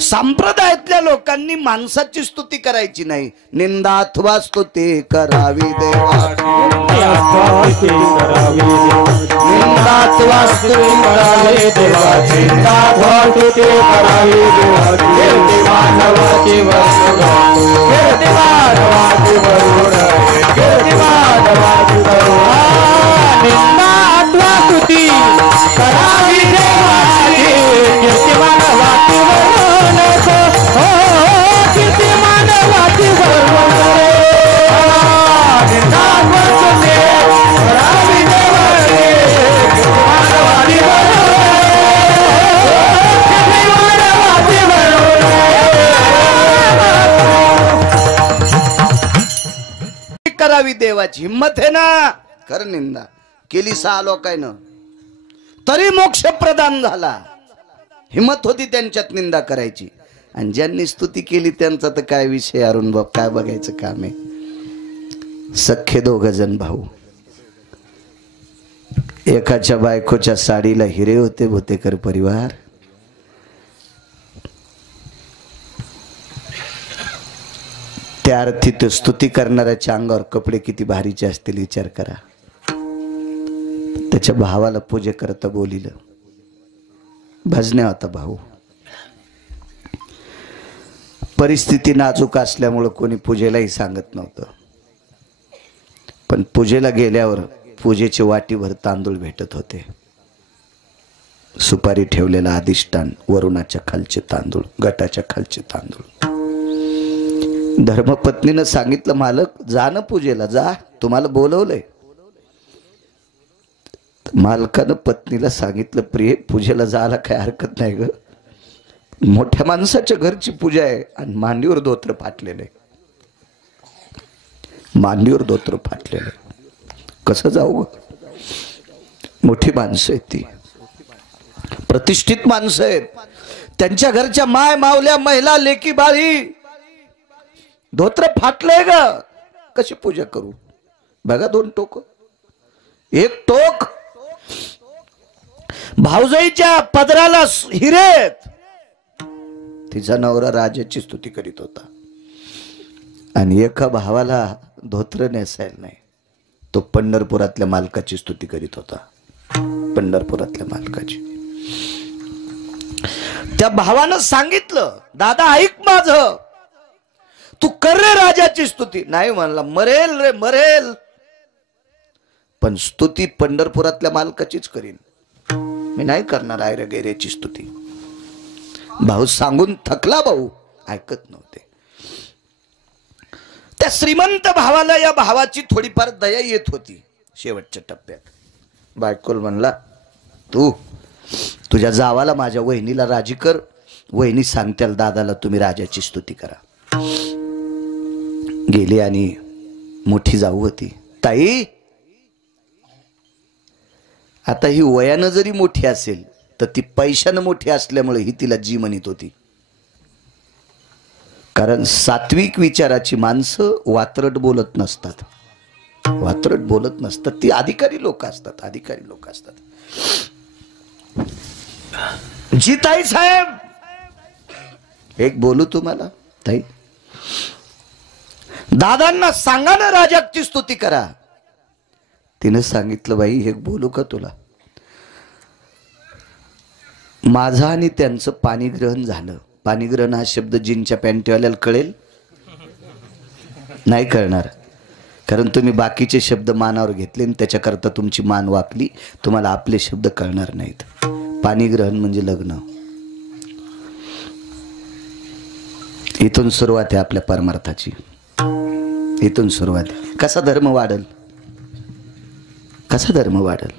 संप्रदायातल्या लोकांनी माणसाची स्तुती करायची नाही, निंदा अथवा स्तुती करावी देवा. निंदा अथवा स्तुती करावी देवाची, मानवाची करावी देवाची. हिम्मत आहे ना, कर निंदा केली 6 लोकांना तरी मोक्ष प्रदान झाला. हिम्मत होती त्यांच्यात निंदा करायची. आणि ज्यांनी स्तुती केली त्यांचा तर काय विषय, अरुण बाप काय बघायचं काम आहे. सख्खे 2 जण भाऊ, एकाच्या बायकोच्या साडीला हिरे होते. भोतेकर परिवार, त्या अर्थी तो स्तुती करणाऱ्याच्या अंगावर कपडे किती भारीचे असतील विचार करा. त्याच्या भावाला पूजे करता बोलिलं. भजन्या होता भाऊ. परिस्थिती नाजूक असल्यामुळे कोणी पूजेलाही सांगत नव्हतं, पण पूजेला गेल्यावर पूजेचे वाटीभर तांदूळ भेटत होते. सुपारी ठेवलेला अधिष्ठान, वरुणाच्या खालचे तांदूळ, गटाच्या खालचे तांदूळ. धर्मपत्नीनं सांगितलं, मालक जा ना पूजेला, जा, तुम्हाला बोलवलंय. मालकानं पत्नीला सांगितलं, प्रिय पूजेला जायला काय हरकत नाही ग, मोठ्या माणसाच्या घरची पूजा आहे आणि मांडीवर धोत्र फाटलेलं आहे. मांडीवर धोत्र फाटलेलं आहे, कसं जाऊ ग. मोठी माणसं आहेत ती, प्रतिष्ठित माणसं आहेत. त्यांच्या घरच्या माय मावल्या महिला लेकी बाळी, धोत्र फाटलंय ग, कशी पूजा करू. बघा 2 टोक. एक टोक भाऊजाईच्या पदराला हिरेत, तिचा नवरा राजाची स्तुती करीत होता. आणि एका भावाला धोत्र नेसायला नाही, तो पंढरपुरातल्या मालकाची स्तुती करीत होता. पंढरपुरातल्या मालकाची. त्या भावानं सांगितलं, दादा ऐक माझं, तू कर रे राजाची स्तुती. नाही म्हणला, मरेल रे मरेल, पण स्तुती पंढरपुरातल्या मालकाचीच करीन. मी नाही करणार आयरे गैरेची स्तुती. भाऊ सांगून थकला, भाऊ ऐकत नव्हते. त्या श्रीमंत भावाला या भावाची थोडीफार दया येत होती. शेवटच्या टप्प्यात बायकोल म्हणला, तू तुझ्या जावाला माझ्या वहिनीला राजी कर. वहिनी सांगत्याल दादाला तुम्ही राजाची स्तुती करा. गेली आणि मोठी जाऊ होती. ताई, आता ही वयानं जरी मोठी असेल तर ती पैशानं मोठी असल्यामुळे ही तिला जी म्हणत होती. कारण सात्विक विचाराची माणसं वात्रट बोलत नसतात. वात्रट बोलत नसतात. ती अधिकारी लोक असतात. अधिकारी लोक असतात. जी ताई साहेब, एक बोलू तुम्हाला ताई, दादांना सांगा ना राजाची स्तुती करा. तिने सांगितलं, बाई एक बोलू का तुला. माझं आणि त्यांचं पाणीग्रहण झालं. पाणीग्रहण हा शब्द जीनच्या पॅन्टवाल्याला कळेल? नाही कळणार, कारण तुम्ही बाकीचे शब्द मानावर घेतले आणि त्याच्याकरता तुमची मान वाकली. तुम्हाला आपले शब्द कळणार नाहीत. पाणीग्रहण म्हणजे लग्न. इथून सुरुवात आहे आपल्या परमार्थाची. इथून सुरुवात. कसा धर्म वाढल, कसा धर्म वाढल.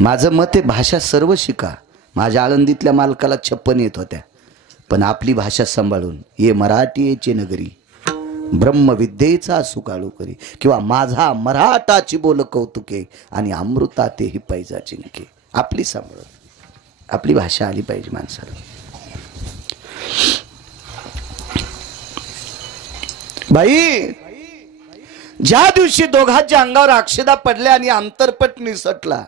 माझं मत आहे, भाषा सर्व शिका. माझ्या आळंदीतल्या मालकाला 56 येत होत्या, पण आपली भाषा सांभाळून ये मराठी येचे नगरी, ब्रह्मविद्येचा सुकाळू करी, किंवा माझा मराठाची बोल कौतुके आणि अमृता तेही पैजा जिंके. आपली सांभाळून आपली भाषा आली पाहिजे माणसाला. बाई, ज्या दिवशी दोघांच्या अंगावर अक्षदा पडल्या आणि अंतरपट निसटला,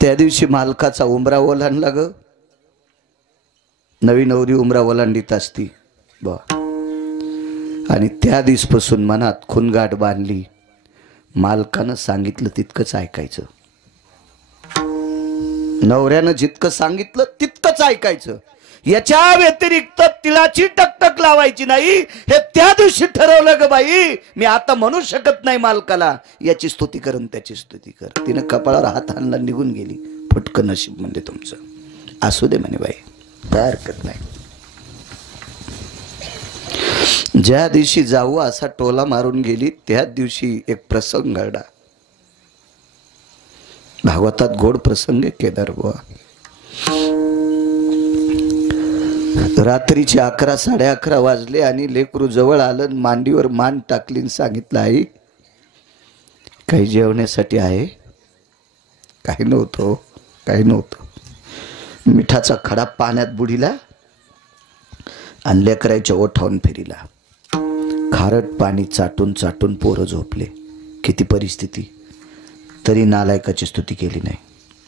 त्या दिवशी मालकाचा उमरा ओलांडला ग. नवी नवरी उमरा ओलांडीत असती बा. आणि त्या दिवसपासून मनात खुणगाठ बांधली. मालकानं सांगितलं तितकंच ऐकायचं. नवऱ्यानं जितकं सांगितलं तितकंच ऐकायचं. याच्या व्यतिरिक्त तिलाची टकटक लावायची नाही. हे त्या दिवशी ठरवलं ग बाई. मी आता म्हणू शकत नाही मालकाला याची स्तुती कर आणि त्याची स्तुती कर. तिनं कपाळावर हात आणला, निघून गेली. फटकं नशीब म्हणजे तुमचं. असू दे म्हणे बाई, काय हरकत नाही. ज्या दिवशी जाऊ असा टोला मारून गेली, त्या दिवशी एक प्रसंग घडला. भागवतात गोड प्रसंग. केदार बुवा रात्रीचे 11 11:30 वाजले आणि लेकरू जवळ आलं. मांडीवर मान टाकली, सांगितलं, आई काही जेवण्यासाठी आहे? काही नव्हतं, काही नव्हतं. मिठाचा खडा पाण्यात बुडीला आणि लेकराच्या ओठावून फिरिला. खारट पाणी चाटून चाटून पोरं झोपले. किती परिस्थिती, तरी नालायकाची स्तुती केली नाही.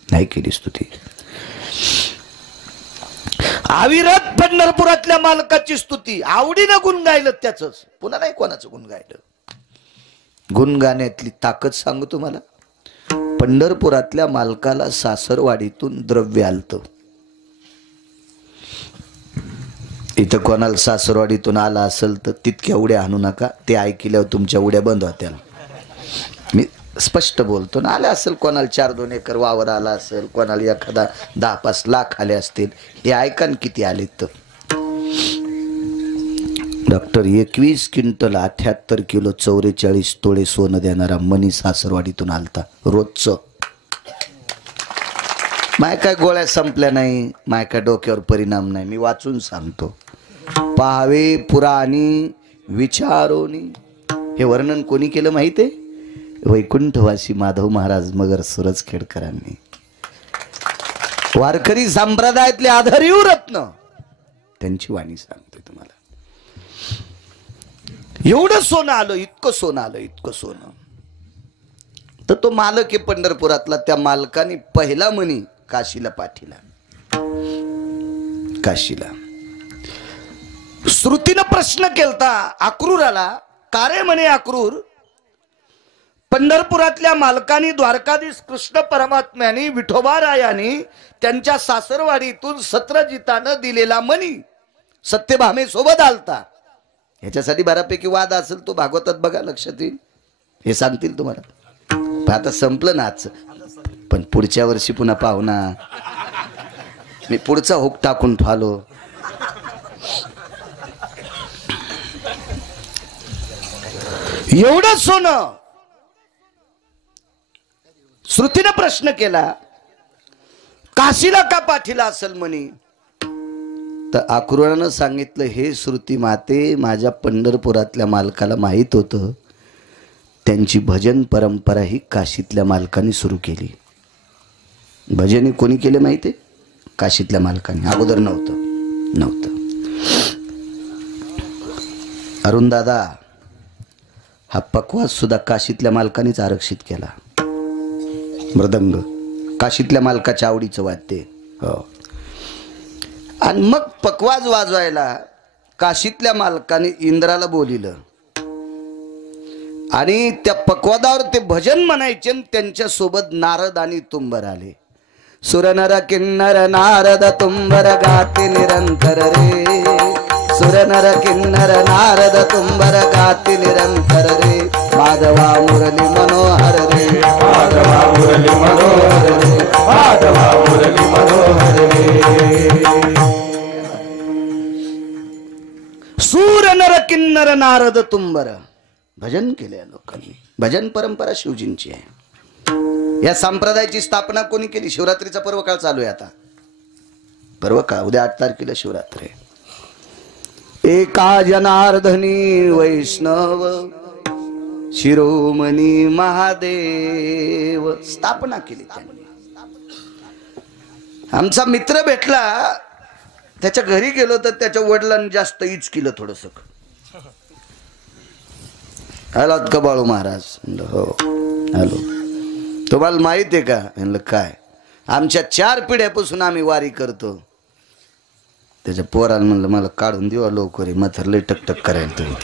नाही केली स्तुती. अविरत पंढरपुरातल्या मालकाची स्तुती आवडीनं गुण गायलं. त्याच पुन्हा नाही कोणाचं गुण गायलं. गुण गाण्यातली ताकद सांगू तुम्हाला. पंढरपुरातल्या मालकाला सासरवाडीतून द्रव्य आलतं. इथं कोणाला सासरवाडीतून आला असेल तर तितक्या उड्या आणू नका. ते ऐकल्यावर तुमच्या उड्या बंद होत्या. मी स्पष्ट बोलतो ना. आले असेल कोणाला 4-2 एकर वावर आला असेल, कोणाला एखादा 10-5 लाख आले असतील. हे ऐका किती आले तर. डॉक्टर 21 क्विंटल 78 किलो 44 तोळे सोनं देणारा मनी सासरवाडीतून आलता रोजचं. माय काय गोळ्या संपल्या नाही, माय काय डोक्यावर परिणाम नाही. मी वाचून सांगतो. पाहावे पुराणी विचारोनी. हे वर्णन कोणी केलं माहिती आहे? वैकुंठवासी माधव महाराज मगर सुरजखेडकरांनी. वारकरी संप्रदायातले आधारीव रत्न त्यांची वाणी सांगते तुम्हाला. एवढं सोनं आलं, इतकं सोनं आलं, इतकं सोनं. तर तो मालक आहे पंढरपुरातला. त्या मालकाने पहिला मणी काशीला पाठीला. काशीला श्रुतीनं प्रश्न केलता अक्रूराला. का रे म्हणे अक्रूर, पंढरपुरातल्या मालकानी द्वारकाधीश कृष्ण परमात्म्याने विठोबारायाने त्यांच्या सासरवाडीतून सत्रजितानं दिलेला मणी सत्यभामे सोबत आलता. ह्याच्यासाठी बऱ्यापैकी वाद असेल, तो भागवतात बघा, लक्षात येईल. हे सांगतील तुम्हाला. आता संपलं ना आजचं. पण पुढच्या वर्षी पुन्हा पाहू ना. मी पुढचा हुक टाकून फालो. एवढं सोनं. श्रुतीनं प्रश्न केला, काशीला का पाठीला असेल म्हणे. तर अक्रूरानं सांगितलं, हे श्रुती माते, माझ्या पंढरपुरातल्या मालकाला माहीत होतं त्यांची भजन परंपरा ही काशीतल्या मालकाने सुरू केली. भजन कोणी केले माहिती आहे? काशीतल्या मालकाने. अगोदर नव्हतं. अरुण दादा, हा पकवास सुद्धा काशीतल्या मालकानेच आरक्षित केला. मृदंग काशीतल्या मालकाच्या आवडीचं वाद्य. हो. आणि मग पकवाज वाजवायला काशीतल्या मालकाने इंद्राला बोलिलं आणि त्या पकवादावर ते भजन म्हणायचे. त्यांच्या सोबत नारद आणि तुंबर आले. सुरनर किन्नर नारद तुंबर गाते निरंतर रे. सुरनर किन्नर नारद तुंबर गाते निरंतर रे. माधवा मुरली मनोहर रे. माधवा मुरली मनोहर रे. माधवा मुरली मनोहर रे. सूर नर किन्नर नारद तुंबर भजन केले लोकांनी. भजन परंपरा शिवजींची आहे. या संप्रदायाची स्थापना कोणी केली? शिवरात्रीचा पर्व काळ चालू आहे आता. पर्व काळ उद्या 8 तारखेला शिवरात्री. एका जनार्दनी वैष्णव शिरोमणी महादेव स्थापना केली त्यांनी. आमचा मित्र भेटला, त्याच्या घरी गेलो तर त्याच्या वडिलांनी जास्त इच केलं थोडस. आलात का बाळू महाराज? हो हॅलो. तुम्हाला माहित आहे का? म्हणलं काय? आमच्या 4 पिढ्यापासून आम्ही वारी करतो. त्याच्या पोराला म्हणलं, मला काढून देवा लवकर, मथर लय टकटक करायला तुम्ही.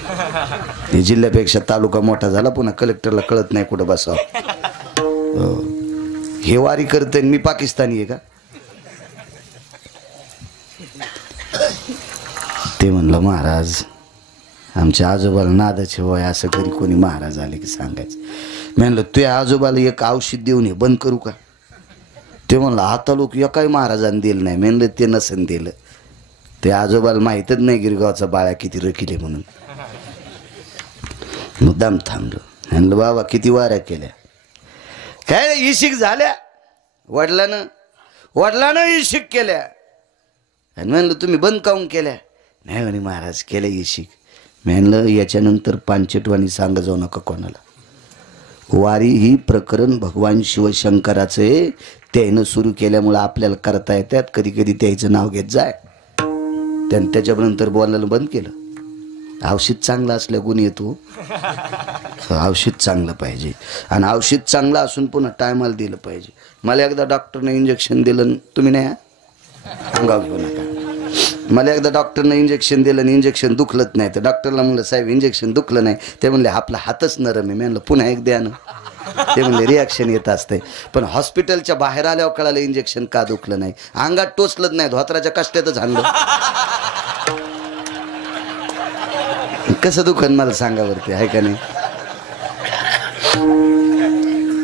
हे जिल्ह्यापेक्षा तालुका मोठा झाला, पुन्हा कलेक्टरला कळत नाही कुठं बसावं. हो. हे वारी करते मी पाकिस्तानी आहे का? ते म्हणलं, महाराज आमच्या आजोबाला नादाचे वय, असं घरी कोणी महाराज आले की सांगायचं. मी म्हणलं, तुझ्या आजोबाला एक औषध देऊन हे बंद करू का? ते म्हणलं, आता लोक एकाही महाराजांनी दिलं नाही. मी म्हणलं, ते नसन दिलं. ते आजोबाला माहीतच नाही गिरगावचा बाळ्या किती रकिले म्हणून. मुद्दाम थांबलो. म्हणलं, बाबा किती वाऱ्या केल्या, काय इशिक झाल्या. वडिलानं इशिक केल्या. आणि म्हणलं, तुम्ही बंद काऊन केल्या? नाही म्हणे महाराज केल्या इशिक. म्हणलं, याच्यानंतर पांचटवाणी सांगा जाऊ नका कोणाला. वारी ही प्रकरण भगवान शिवशंकराचं आहे. त्यानं सुरू केल्यामुळं आपल्याला करता येतात. कधी कधी त्याचं नाव घेत जाय. त्यानं त्याच्यानंतर बोलायला बंद केलं. औषध चांगलं असल्या गुण येतो. औषध चांगलं पाहिजे, आणि औषध चांगलं असून पुन्हा टायमाला दिलं पाहिजे. मला एकदा डॉक्टरने इंजेक्शन दिलं, तुम्ही नाही अंगावर घेऊ नका. मला एकदा डॉक्टरनं इंजेक्शन दिलं आणि इंजेक्शन दुखलंच नाही. तर डॉक्टरला म्हणलं, साहेब इंजेक्शन दुखलं नाही. ते म्हणले, आपला हातच नरम आहे. मी म्हणलं, पुन्हा एक द्या ना. ते म्हणले, रिॲक्शन येत असते. पण हॉस्पिटलच्या बाहेर आल्यावर कळालं इंजेक्शन का दुखलं नाही. अंगात टोचलंच नाही, धोत्राच्या कष्टातच आणलं. कसं दुखन मला सांगावरती आहे का नाही.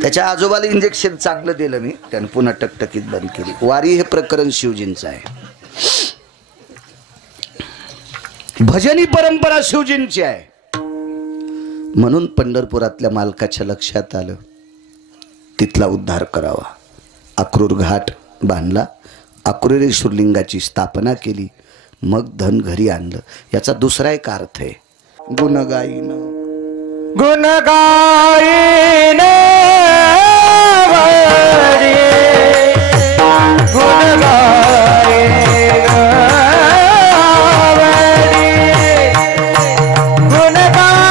त्याच्या आजोबाला इंजेक्शन चांगलं दिलं मी, त्यानं पुन्हा टकटकीत बंद केली. वारी हे प्रकरण शिवजींचं आहे. भजनी परंपरा शिवजींची आहे. म्हणून पंढरपुरातल्या मालकाच्या लक्षात आलं तिथला उद्धार करावा. अक्रूर घाट बांधला, अक्रूरेश्वर लिंगाची स्थापना केली, मग धन घरी आणलं. याचा दुसरा एक अर्थ आहे, गुणगायीन गुणगायीन गुणगायीन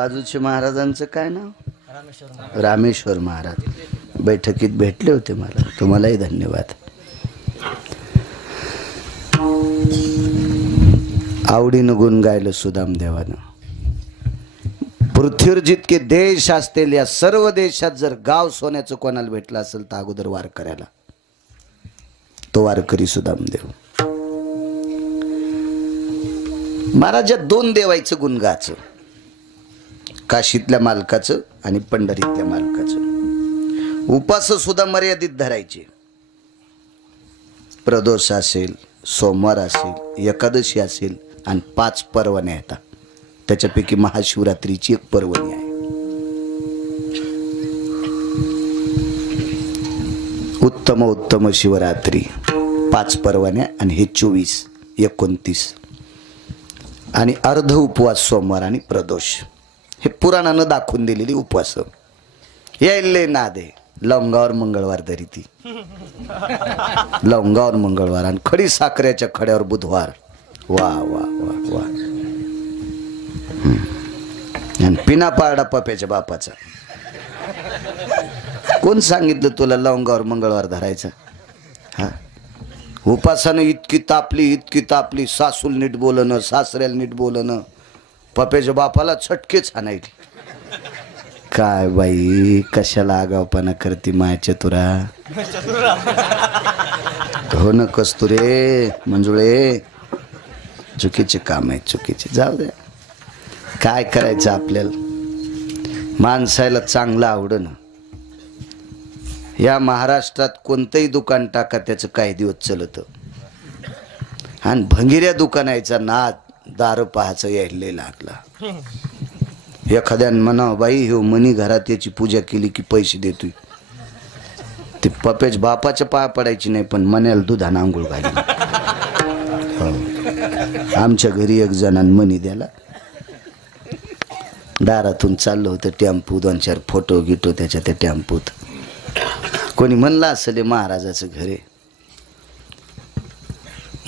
बाजूचे महाराजांचं काय नाव? रामेश्वर महाराज बैठकीत भेटले होते मला. तुम्हालाही धन्यवाद. आवडीनं गुण गायलं सुदाम देवानं. पृथ्वीवर जितके देश असतील या सर्व देशात जर गाव सोन्याचं कोणाला भेटलं असेल तर अगोदर वार करायला तो वारकरी सुदामदेव महाराज. दोन देवायचं गुण गाचं, काशीतल्या मालकाचं आणि पंढरीतल्या मालकाचं. उपास सुद्धा मर्यादित धरायचे. प्रदोष असेल, सोमवार असेल, एकादशी असेल आणि 5 पर्वण्या येतात. त्याच्यापैकी महाशिवरात्रीची एक पर्वणी आहे. उत्तम उत्तम शिवरात्री 5 पर्वण्या आणि हे 24, 29 आणि अर्ध उपवास सोमवार आणि प्रदोष. हे पुराणानं दाखवून दिलेली उपवास. यायले नादे लवंगावर मंगळवार धरी ती लवंगावर मंगळवार आणि खडी साखरेच्या खड्यावर बुधवार. वा वा वा वा. आणि पिना पारडा पप्याच्या बापाचा. कोण सांगितलं तुला लवंगावर मंगळवार धरायचा? हा, उपासानं इतकी तापली सासूल नीट बोलणं, सासऱ्याला नीट बोलणं, पप्याच्या बापाला छटकेच आणायची. काय बाई, कशाला आगावपणा करती मायाच्या तुरा. हो न कस्तुरे मंजुळे, चुकीचे काम आहे, चुकीचे. जाऊ द्या, काय करायचं आपल्याला. माणसाला चांगलं आवडणं. या महाराष्ट्रात कोणतंही दुकान टाका त्याचं काही दिवस चलतं. आणि भंगिऱ्या दुकानाचा नाद दारू पाहायचं यायला लागला. एखाद्यानं म्हणावं बाई हो मनी घरात याची पूजा केली की पैसे देतोय. ते पप्याच बापाच्या पाया पडायची नाही पण मण्याला दुधानं आंघोळ घाली. आमच्या घरी एक जणांनी मनी द्याला. दारातून चाललं होतं टेम्पो, 2-4 फोटो गिटो त्याच्या त्या टेम्पोत. कोणी म्हणलं असेल महाराजाचं घर आहे.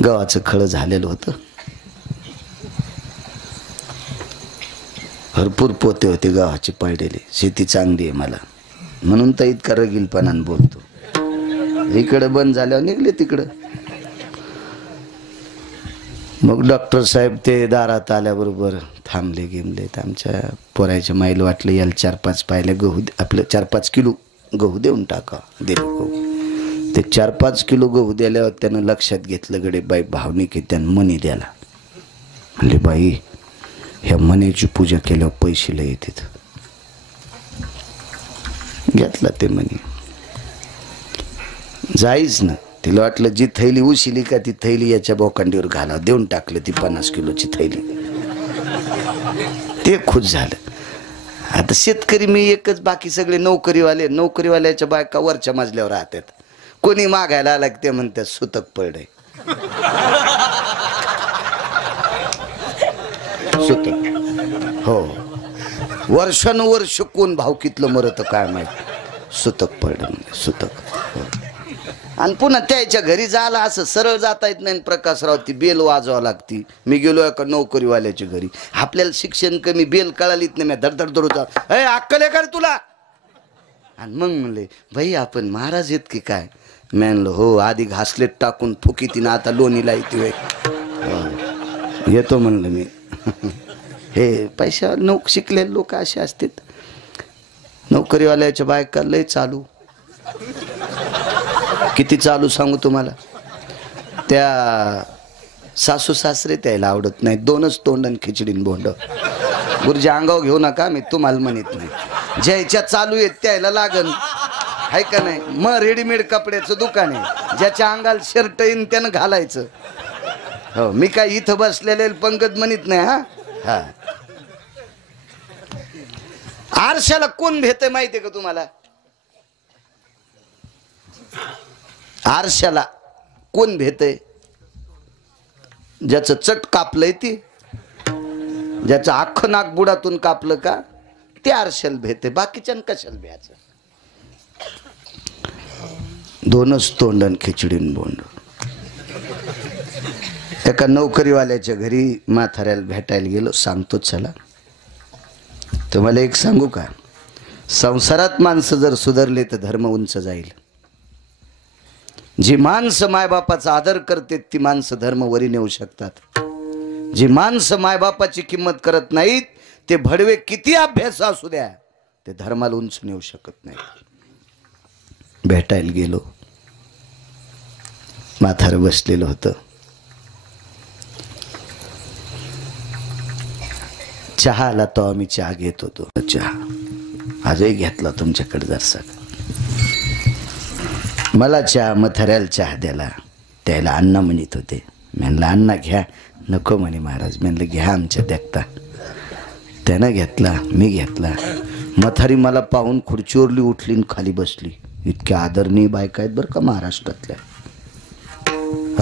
गव्हाचं खळं झालेलं होतं. भरपूर पोते होते गव्हाचे पडलेले. शेती चांगली आहे मला म्हणून तर इतका रगीलपणानं बोलतो. इकडं बंद झाल्यावर निघले तिकडं. मग डॉक्टर साहेब ते दारात आल्याबरोबर थांबले गेमलेत. आमच्या पोरायच्या माईला वाटलं याला 4-5 पायल्या गहू, आपलं 4-5 किलो गहू देऊन टाका. दिले गहू. ते 4-5 किलो गहू दिल्यावर त्यानं लक्षात घेतलं गडे बाई भावनिक आहे, त्यानं मनी द्याला. म्हणले बाई ह्या मनीची पूजा केल्यावर पैसे लय येतात. घेतला ते मनी. जाईच ना. तिला वाटलं जी थैली उशिली का ती थैली याच्या बोकांडीवर घाला. देऊन टाकलं ती 50 किलोची थैली. ते खुश झालं. आता शेतकरी मी एकच, बाकी सगळे नोकरीवाले. नोकरीवाल्याच्या बायका वरच्या मजल्यावर राहतात. कोणी मागायला आला की ते म्हणतात सुतक पडे. सुतक हो, वर्षानुवर्ष कोण भावकीतलं मरत काय माहित. सुतक पडलं म्हणजे सुतक. आणि पुन्हा त्याच्या घरी जायला असं सरळ जाता येत नाही. प्रकाशराव ती बेल वाजवावं लागती. मी गेलो एका नोकरीवाल्याच्या घरी. आपल्याला शिक्षण कमी, बेल कळालीच नाही. मी धडधड दररोज अय अक्कल आहे का रे तुला. आणि मग म्हणले भाई आपण महाराज आहेत की काय. मी म्हणलं हो, आधी घासलेट टाकून फुकी तिनं आता लोणीला येते. येतो म्हणलं मी. हे पैशा शिकलेले लोक असे असतात. नोकरीवाल्याच्या बायका लय चालू. किती चालू सांगू तुम्हाला. त्या सासू सासरे त्याला आवडत नाही. 2च तोंड आणि खिचडीन बोंड. गुरुजी अंगावर घेऊ नका, मी तुम्हाला म्हणत नाही. ज्याच्या चालू आहेत त्याला लागन आहे का नाही. मग रेडीमेड कपड्याचं दुकान आहे. ज्याच्या अंगाला शर्ट येईन त्यानं घालायचं. हो, मी काय इथं बसलेले पंकज म्हणत नाही. हा हा, आरशाला कोण भेटय माहितीये का तुम्हाला. आरशाला कोण भेटय. ज्याचं चट कापलंय ती, ज्याचं अख्खं नाक बुडातून कापलं का ते आरशाला भेटते. बाकीच्या कशाला भ्यायचं. 2च तोंडन खिचडीन बोंड. एका नोकरीवाल्याच्या घरी म्हाताऱ्याला भेटायला गेलो. सांगतो चला. तुम्हाला एक सांगू का, संसारात माणसं जर सुधारले तर धर्म उंच जाईल. जी माणसं मायबापाचा आदर करते ती माणसं धर्म वरी नेऊ शकतात. जी माणसं मायबापाची किंमत करत नाहीत ते भडवे किती अभ्यास असू द्या ते धर्माला उंच नेऊ शकत नाहीत. भेटायला गेलो, म्हातारं बसलेलं होतं. चहा आला तो आम्ही चहा घेत होतो. चहा आजही घेतला तुमच्याकडे जरसा. मला चहा म्हाताऱ्याला चहा द्यायला त्याला अण्णा म्हणत होते. म्हणलं अण्णा घ्या. नको म्हणे महाराज. म्हणलं घ्या आमच्या देखता. त्यानं घेतला, मी घेतला. म्हातारी मला पाहून खुर्चीवरली उठली आणि खाली बसली. इतक्या आदरणीय बायका आहेत बरं का महाराष्ट्रातल्या.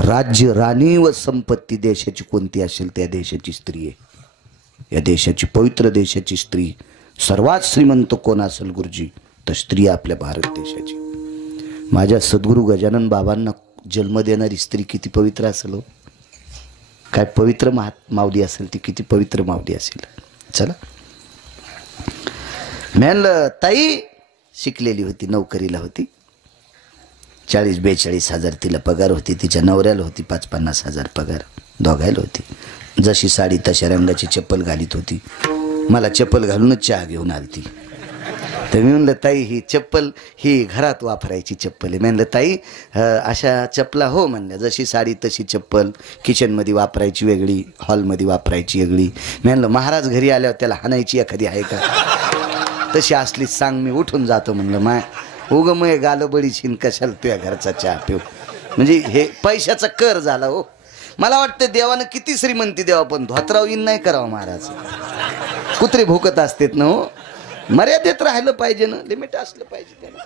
राज्य, राणी व संपत्ती देशाची कोणती असेल त्या देशाची स्त्री आहे. या देशाची, पवित्र देशाची स्त्री. सर्वात श्रीमंत कोण असेल गुरुजी तर स्त्री आपल्या भारत देशाची. माझ्या सद्गुरू गजानन बाबांना जन्म देणारी स्त्री किती पवित्र असेल हो. काय पवित्र मावली असेल ती, किती पवित्र मावली असेल. चला, म्हणलं ताई शिकलेली होती, नोकरीला होती. 40-42 हजार तिला पगार होती. तिच्या नवऱ्याला होती 50-50 हजार पगार. दोघायला होती. जशी साडी तशा रंगाची चप्पल घालीत होती. मला चप्पल घालूनच चहा घेऊन आली ती. तर मी म्हणलं ताई ही चप्पल ही घरात वापरायची चप्पल आहे. म्हणलं ताई अशा चपला हो म्हणल्या. जशी साडी तशी चप्पल, किचनमध्ये वापरायची वेगळी, हॉलमध्ये वापरायची वेगळी. म्हणलं महाराज घरी आल्यावर त्याला हाणायची एखादी आहे का? तशी असली सांग, मी उठून जातो म्हणलं. माय उगं मग गालबडी शिन कशाला तुझ्या घरचा चहा पिऊ. म्हणजे हे पैशाचा कर झाला हो. मला वाटतं देवानं किती श्रीमंती द्यावा पण धोत्राव इन नाही करावं महाराज. कुत्रे भुकत असतात ना हो. मर्यादेत राहिलं पाहिजे ना, लिमिट असलं पाहिजे त्याला.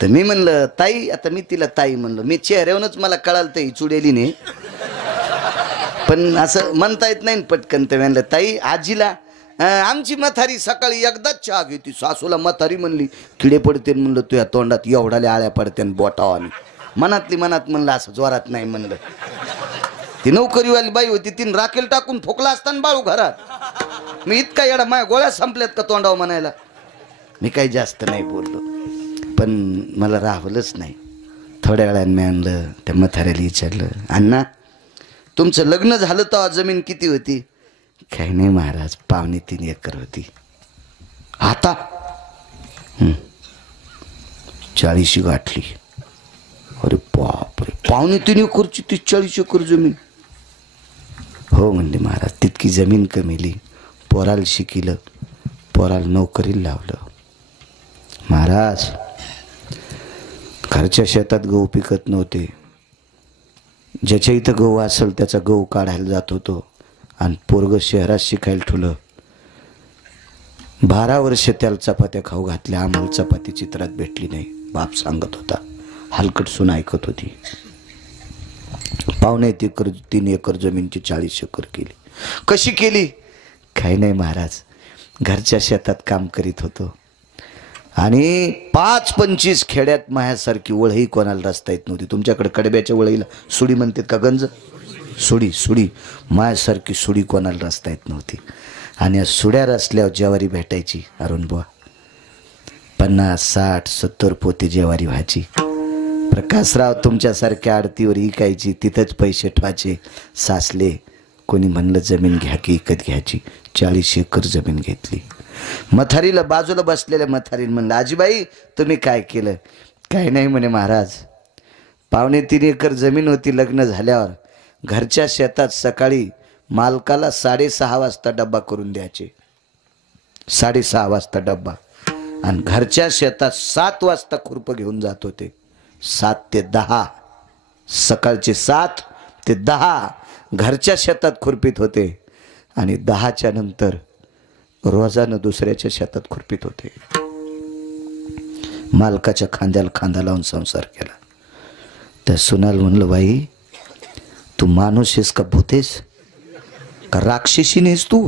तर मी म्हणलं ताई, आता मी तिला ताई म्हणलं. मी चेहऱ्यावरूनच मला कळालं तर ही चुडेली नाही, पण असं म्हणता येत नाही पटकन. तर म्हणलं ताई आजीला आमची म्हातारी सकाळी एकदाच चहा घेते. सासूला म्हातारी म्हणली किडे पडते. म्हणलं तुझ्या तोंडात एवढाल्या आळ्या पडते बोटावानी. मनातली मनात म्हणलं असं जोरात नाही म्हणलं. ती नोकरीवाली बाई होती, तीन राखेल टाकून फोकला असताना बाळू घरात. मी इतका येडा, माझ्या गोळ्या संपल्यात का तोंडावर म्हणायला. मी काही जास्त नाही बोललो, पण मला राहवलंच नाही. थोड्या वेळाने मी आणलं त्या म्हाताऱ्याला विचारलं, अण्णा तुमचं लग्न झालं तेव्हा जमीन किती होती? काही नाही महाराज, 2.25 एकर होती. आता 40 गाठली. अरे बापरे, 2.25 एकरची 30-40 एकर जमीन. हो म्हणले महाराज, तितकी जमीन कमीली. पोराला शिकिलं, पोराला नोकरीला लावलं. महाराज घरच्या शेतात गहू पिकत नव्हते. ज्याच्या इथं गहू असेल त्याचा गहू काढायला जात होतो. आणि पोरग शहरात शिकायला ठेवलं. 12 वर्ष त्याला चपात्या खाऊ घातल्या. आम्हाला चपाती चित्रात भेटली नाही. बाप सांगत होता. हलकट सून ऐकत होती. 2.25 एकर जमीनची 40 एकर केली. कशी केली? काही नाही महाराज, घरच्या शेतात काम करीत होतो. आणि 5-25 खेड्यात माझ्यासारखी वळही कोणाला रस्ता येत नव्हती. तुमच्याकडे कडब्याच्या वळीला सुडी म्हणतात का गंज? सुडी. माझ्यासारखी सुडी कोणाला रस्ता येत नव्हती. आणि या सुड्या रचल्यावर ज्वारी भेटायची. अरुण बुवा 50-60-70 पोते ज्वारी व्हायची. प्रकाशराव तुमच्यासारख्या आडतीवर इकायची. तिथंच पैसे ठेवायचे. सासले कोणी म्हणलं जमीन घ्या की विकत घ्यायची. 40 एकर जमीन घेतली. म्हातारीला बाजूला बसलेल्या म्हातारीला म्हणलं, आजीबाई तुम्ही काय केलं? काही नाही म्हणे महाराज, 2.25 एकर जमीन होती. लग्न झाल्यावर घरच्या शेतात सकाळी मालकाला 6:30 वाजता डब्बा करून द्यायचे. 6:30 वाजता डब्बा. आणि घरच्या शेतात 7 वाजता खुरपं घेऊन जात होते. 7 ते 10, सकाळचे 7 ते 10 घरच्या शेतात खुरपीत होते. आणि 10च्या नंतर रोजानं दुसऱ्याच्या शेतात खुरपीत होते. मालकाच्या खांद्याला खांदा लावून संसार केला. त्या सुनाल म्हणलं, बाई तू माणूस आहेस का भूतेस का राक्षसी नेस तू?